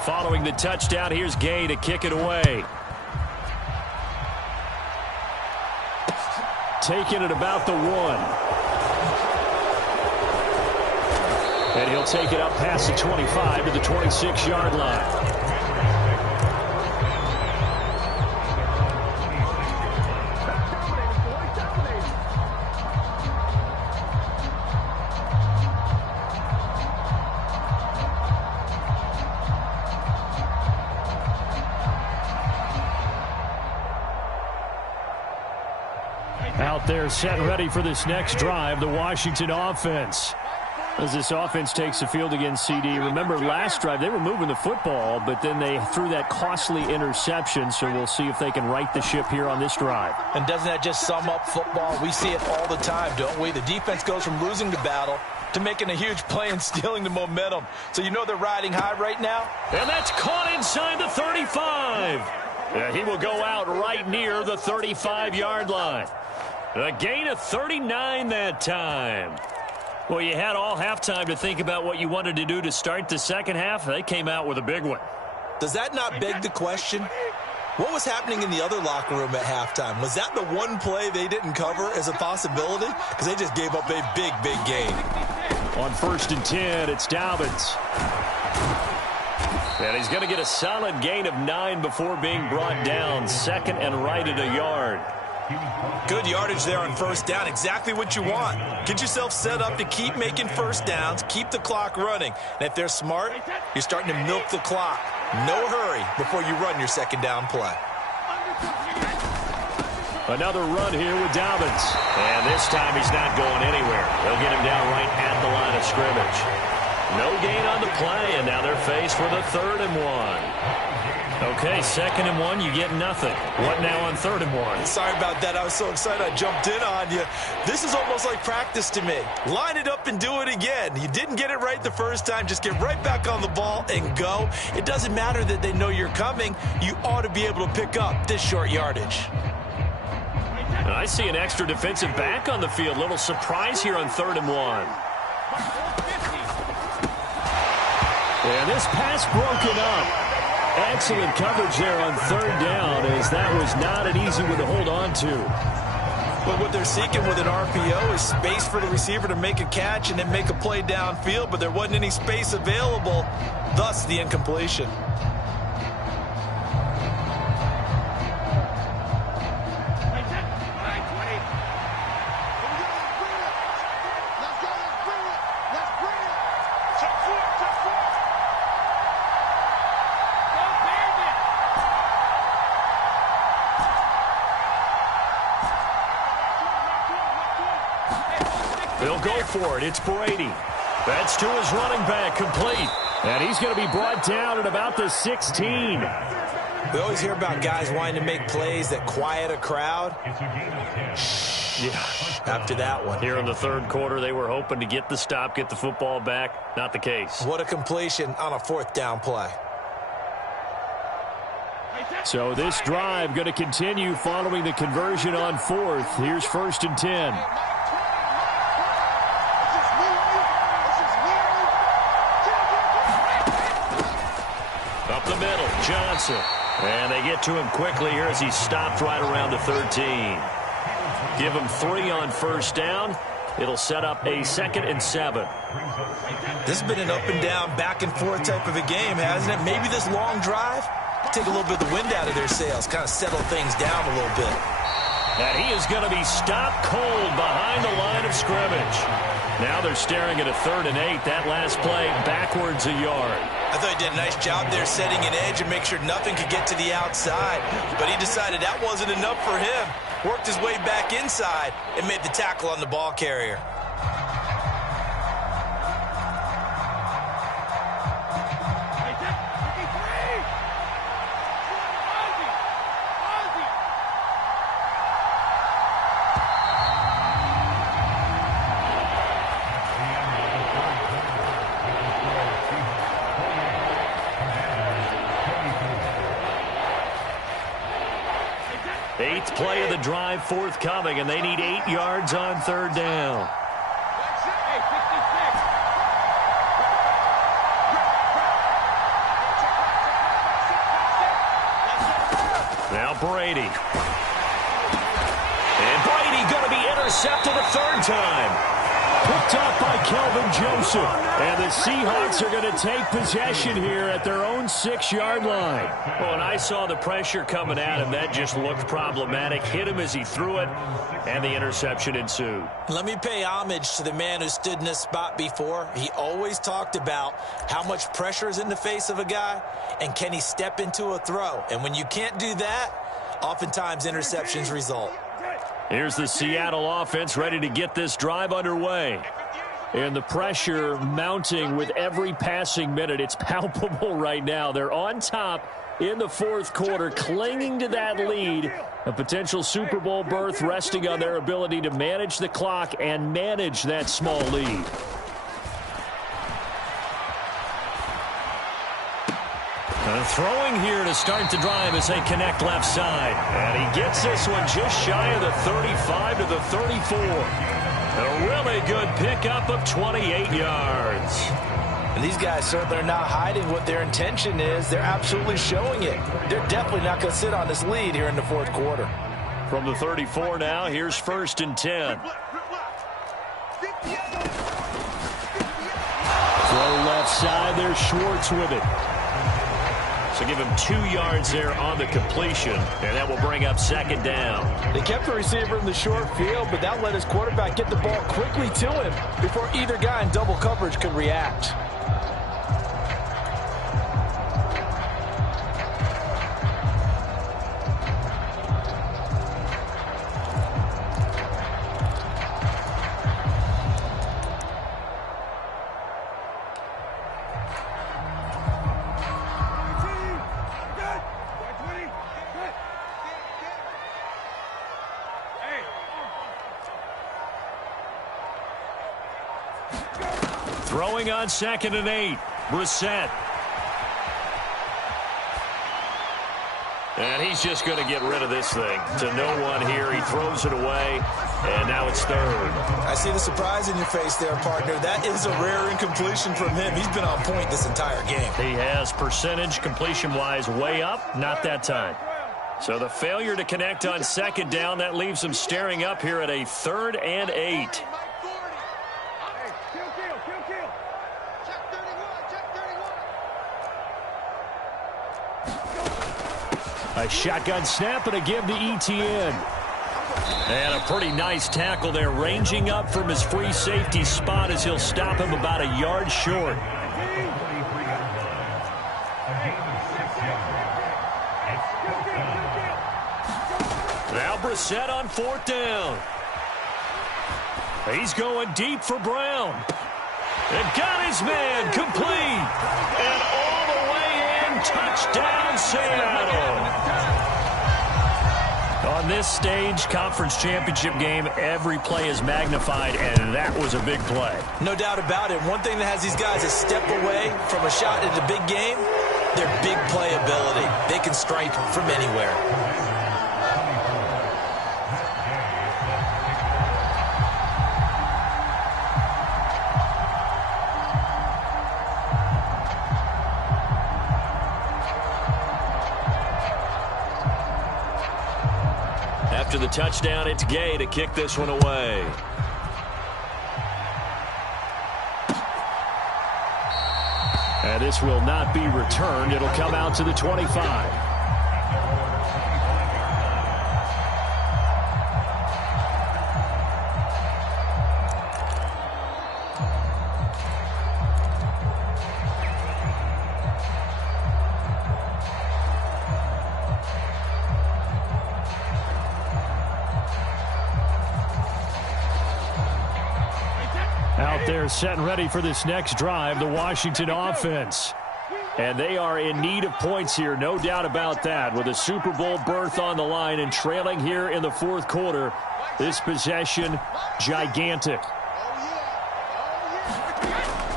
Following the touchdown, here's Gay to kick it away. Taking it about the 1. And he'll take it up past the 25 to the 26-yard line. Out there set and ready for this next drive, the Washington offense. As this offense takes the field against CD. Remember last drive, they were moving the football, but then they threw that costly interception, so we'll see if they can right the ship here on this drive. And doesn't that just sum up football? We see it all the time, don't we? The defense goes from losing the battle to making a huge play and stealing the momentum. So you know they're riding high right now? And that's caught inside the 35. He will go out right near the 35-yard line. A gain of 39 that time. Well, you had all halftime to think about what you wanted to do to start the second half. They came out with a big one. Does that not beg the question? What was happening in the other locker room at halftime? Was that the one play they didn't cover as a possibility? Because they just gave up a big, big gain. On first and 10, it's Dobbins. And he's going to get a solid gain of 9 before being brought down. Second and right at a yard. Good yardage there on first down. Exactly what you want. Get yourself set up to keep making first downs, keep the clock running. And if they're smart, you're starting to milk the clock. No hurry before you run your second down play. Another run here with Dobbins. And this time he's not going anywhere. They'll get him down right at the line of scrimmage. No gain on the play, and now they're faced with a 3rd and 1. Okay, 2nd and 1, you get nothing. What now on 3rd and 1? Sorry about that. I was so excited I jumped in on you. This is almost like practice to me. Line it up and do it again. You didn't get it right the first time. Just get right back on the ball and go. It doesn't matter that they know you're coming. You ought to be able to pick up this short yardage. And I see an extra defensive back on the field. Little surprise here on 3rd and 1. And this pass broken up. Excellent coverage there on 3rd down, as that was not an easy one to hold on to. But what they're seeking with an RPO is space for the receiver to make a catch and then make a play downfield, but there wasn't any space available, thus the incompletion. They'll go for it. It's Brady. That's to his running back, complete. And he's going to be brought down at about the 16. We always hear about guys wanting to make plays that quiet a crowd. Yeah, after that one. Here in the third quarter, they were hoping to get the stop, get the football back. Not the case. What a completion on a fourth down play. So this drive going to continue following the conversion on fourth. Here's 1st and 10. Up the middle, Johnson. And they get to him quickly here as he stopped right around the 13. Give him 3 on first down. It'll set up a 2nd and 7. This has been an up and down, back and forth type of a game, hasn't it? Maybe this long drive take a little bit of the wind out of their sails, kind of settle things down a little bit. And he is going to be stopped cold behind the line of scrimmage. Now they're staring at a 3rd and 8. That last play backwards a yard. I thought he did a nice job there setting an edge and make sure nothing could get to the outside. But he decided that wasn't enough for him. Worked his way back inside and made the tackle on the ball carrier. Eighth play of the drive forthcoming, and they need 8 yards on 3rd down. Now Brady. And Brady going to be intercepted a 3rd time. Picked off by Kelvin Joseph. And the Seahawks are going to take possession here at their own 6-yard line. Well, when I saw the pressure coming at him, that just looked problematic. Hit him as he threw it, and the interception ensued. Let me pay homage to the man who stood in this spot before. He always talked about how much pressure is in the face of a guy, and can he step into a throw. And when you can't do that, oftentimes interceptions result. Here's the Seattle offense ready to get this drive underway. And the pressure mounting with every passing minute. It's palpable right now. They're on top in the 4th quarter, clinging to that lead. A potential Super Bowl berth resting on their ability to manage the clock and manage that small lead. Throwing here to start the drive as they connect left side. And he gets this one just shy of the 35 to the 34. A really good pickup of 28 yards. And these guys certainly are not hiding what their intention is. They're absolutely showing it. They're definitely not going to sit on this lead here in the 4th quarter. From the 34 now, here's 1st and 10. Throw left side, there's Schwartz with it. So give him 2 yards there on the completion, and that will bring up 2nd down. They kept the receiver in the short field, but that let his quarterback get the ball quickly to him before either guy in double coverage could react. Throwing on 2nd and 8. Brissett. And he's just going to get rid of this thing. To no one here. He throws it away. And now it's 3rd. I see the surprise in your face there, partner. That is a rare incompletion from him. He's been on point this entire game. He has percentage completion-wise way up. Not that time. So the failure to connect on 2nd down, that leaves him staring up here at a 3rd and 8. A shotgun snap and a give to Etienne. And a pretty nice tackle there, ranging up from his free safety spot as he'll stop him about a yard short. Now Brissett on 4th down. He's going deep for Brown. And got his man complete. And all the way in, touchdown. Touchdown, Seattle. On this stage, conference championship game, every play is magnified, and that was a big play. No doubt about it. One thing that has these guys a step away from a shot at a big game, their big play ability. They can strike from anywhere. After the touchdown, it's Gay to kick this one away. And this will not be returned. It'll come out to the 25. Out there set and ready for this next drive, the Washington offense. And they are in need of points here, no doubt about that. With a Super Bowl berth on the line and trailing here in the fourth quarter, this possession, gigantic.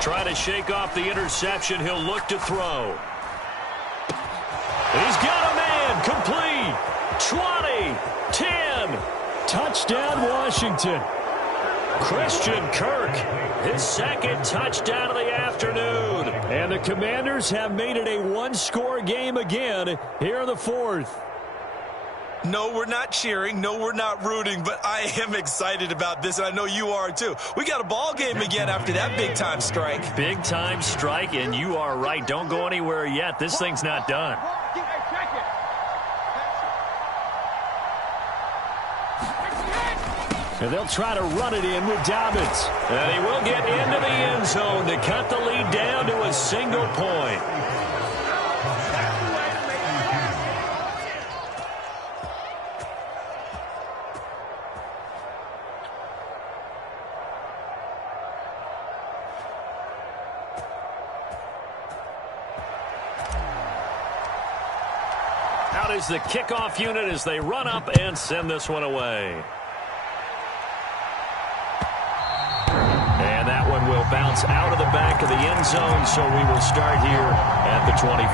Trying to shake off the interception. He'll look to throw. He's got a man. Complete. 20. 10. Touchdown, Washington. Christian Kirk, his second touchdown of the afternoon. And the Commanders have made it a one-score game again here in the fourth. No, we're not cheering. No, we're not rooting, but I am excited about this, and I know you are too. We got a ball game again after that big-time strike. Big-time strike, and you are right. Don't go anywhere yet. This thing's not done. And they'll try to run it in with Dobbins. And he will get into the end zone to cut the lead down to a single point. Out is the kickoff unit as they run up and send this one away. And that one will bounce out of the back of the end zone, so we will start here at the 25.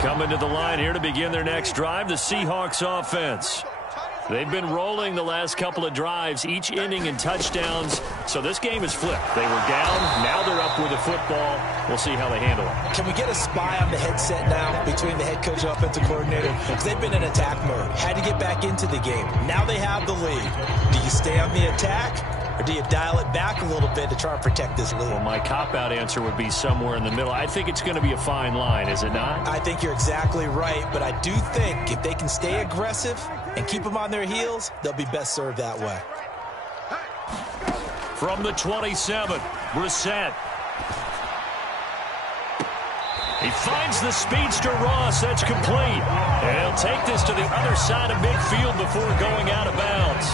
Coming to the line here to begin their next drive, the Seahawks offense. They've been rolling the last couple of drives, each inning in touchdowns. So this game is flipped. They were down. Now they're up with the football. We'll see how they handle it. Can we get a spy on the headset now between the head coach and offensive coordinator? Because they've been in attack mode. Had to get back into the game. Now they have the lead. Do you stay on the attack? Or do you dial it back a little bit to try and protect this lead? Well, my cop-out answer would be somewhere in the middle. I think it's going to be a fine line, is it not? I think you're exactly right, but I do think if they can stay aggressive and keep them on their heels, they'll be best served that way. From the 27, Brissett. He finds the speedster Ross. That's complete. And he'll take this to the other side of midfield before going out of bounds.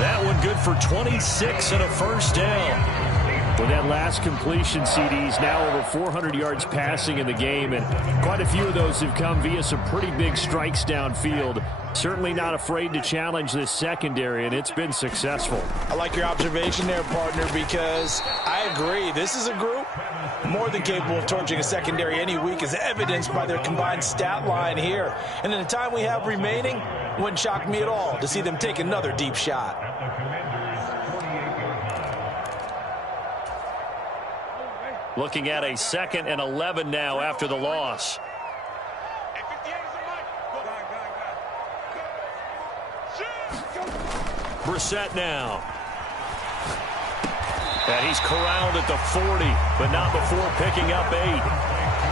That one good for 26 and a first down. With that last completion, CD's now over 400 yards passing in the game, and quite a few of those have come via some pretty big strikes downfield. Certainly not afraid to challenge this secondary, and it's been successful. I like your observation there, partner, because I agree. This is a group more than capable of torching a secondary any week, as evidenced by their combined stat line here. And in the time we have remaining, wouldn't shock me at all to see them take another deep shot. Looking at a 2nd and 11 now after the loss. Brissett now. And he's corralled at the 40, but not before picking up 8.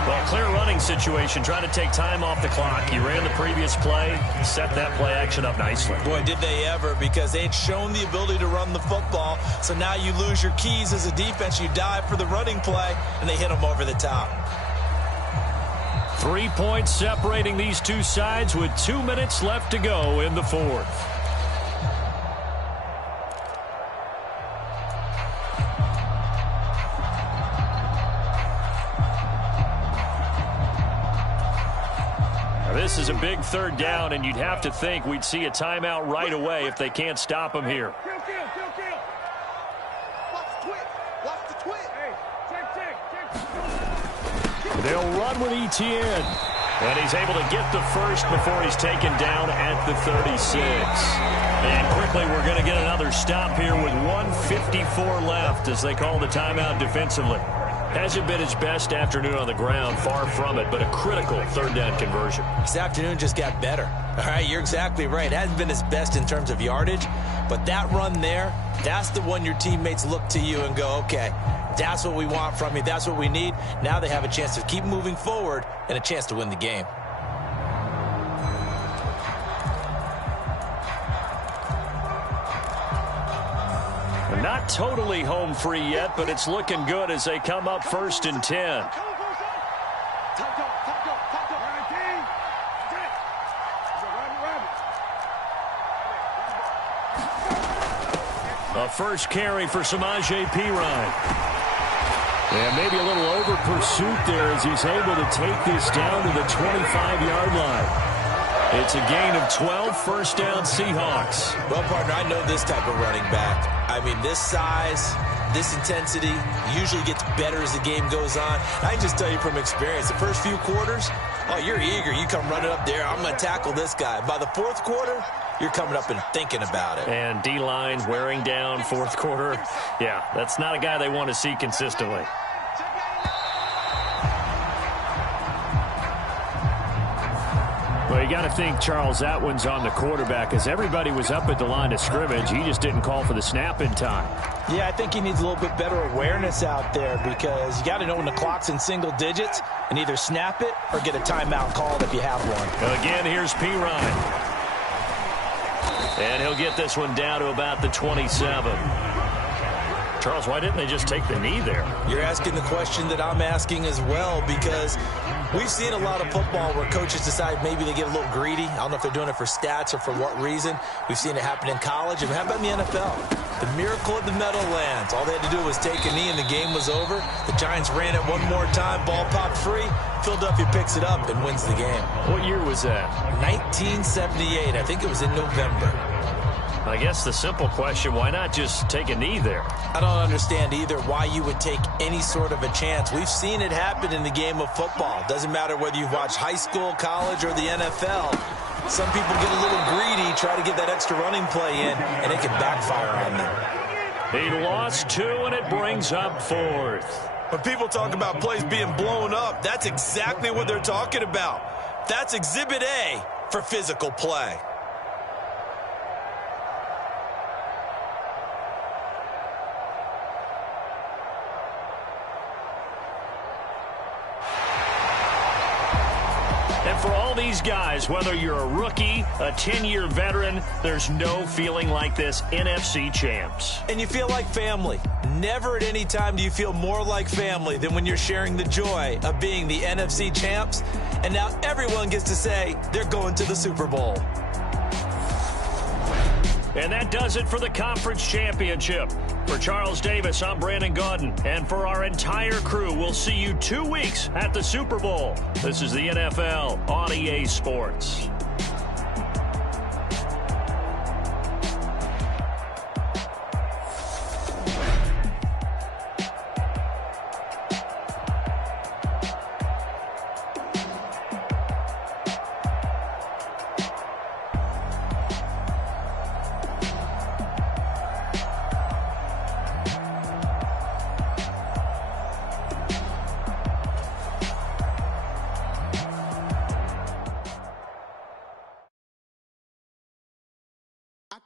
Well, clear running situation, trying to take time off the clock. He ran the previous play, set that play action up nicely. Boy, did they ever, because they had shown the ability to run the football. So now you lose your keys as a defense. You dive for the running play, and they hit them over the top. 3 points separating these two sides with 2 minutes left to go in the fourth. Now, this is a big third down, and you'd have to think we'd see a timeout right away if they can't stop him here. They'll run with Etienne. And he's able to get the first before he's taken down at the 36. And quickly we're going to get another stop here with 1:54 left as they call the timeout defensively. Hasn't been his best afternoon on the ground, far from it, but a critical third down conversion. This afternoon just got better. All right, you're exactly right. Hasn't been his best in terms of yardage, but that run there, that's the one your teammates look to you and go, okay, that's what we want from you. That's what we need. Now they have a chance to keep moving forward and a chance to win the game. Not totally home free yet, but it's looking good as they come up 1st and 10. A first carry for Samaje Perine. And maybe a little over pursuit there as he's able to take this down to the 25-yard line. It's a gain of 12, first down Seahawks. Well, partner, I know this type of running back. I mean, this size, this intensity usually gets better as the game goes on. I can just tell you from experience, the first few quarters, oh, you're eager. You come running up there, I'm going to tackle this guy. By the fourth quarter, you're coming up and thinking about it. And D-line wearing down fourth quarter. Yeah, that's not a guy they want to see consistently. Well, you got to think, Charles, that one's on the quarterback as everybody was up at the line of scrimmage. He just didn't call for the snap in time. Yeah, I think he needs a little bit better awareness out there because you got to know when the clock's in single digits and either snap it or get a timeout called if you have one. Again, here's Perine. And he'll get this one down to about the 27. Charles, why didn't they just take the knee there? You're asking the question that I'm asking as well because we've seen a lot of football where coaches decide maybe they get a little greedy. I don't know if they're doing it for stats or for what reason. We've seen it happen in college. And how about in the NFL? The miracle of the Meadowlands. All they had to do was take a knee and the game was over. The Giants ran it one more time. Ball popped free. Philadelphia picks it up and wins the game. What year was that? 1978. I think it was in November. I guess the simple question, why not just take a knee there? I don't understand either why you would take any sort of a chance. We've seen it happen in the game of football. Doesn't matter whether you've watched high school, college, or the NFL. Some people get a little greedy, try to get that extra running play in, and it can backfire on them. He lost 2, and it brings up 4th. When people talk about plays being blown up, that's exactly what they're talking about. That's Exhibit A for physical play. For all these guys, whether you're a rookie, a 10-year veteran, there's no feeling like this NFC champs. And you feel like family. Never at any time do you feel more like family than when you're sharing the joy of being the NFC champs. And now everyone gets to say they're going to the Super Bowl. And that does it for the conference championship. For Charles Davis, I'm Brandon Gaudin. And for our entire crew, we'll see you 2 weeks at the Super Bowl. This is the NFL on EA Sports.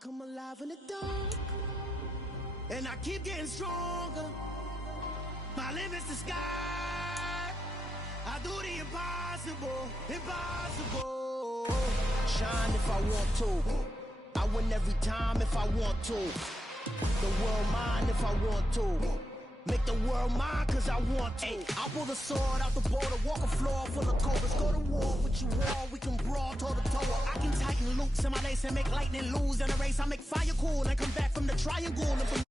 Come alive in the dark, and I keep getting stronger. My limit's the sky. I do the impossible, impossible. Shine if I want to. I win every time if I want to. The world mine if I want to. Make the world mine cause I want to. I'll pull the sword out the border, walk a floor full of cobras. Go to war with you all, we can brawl toe to toe. I can tighten loops in my lace and make lightning lose in a race. I make fire cool and come back from the triangle. And from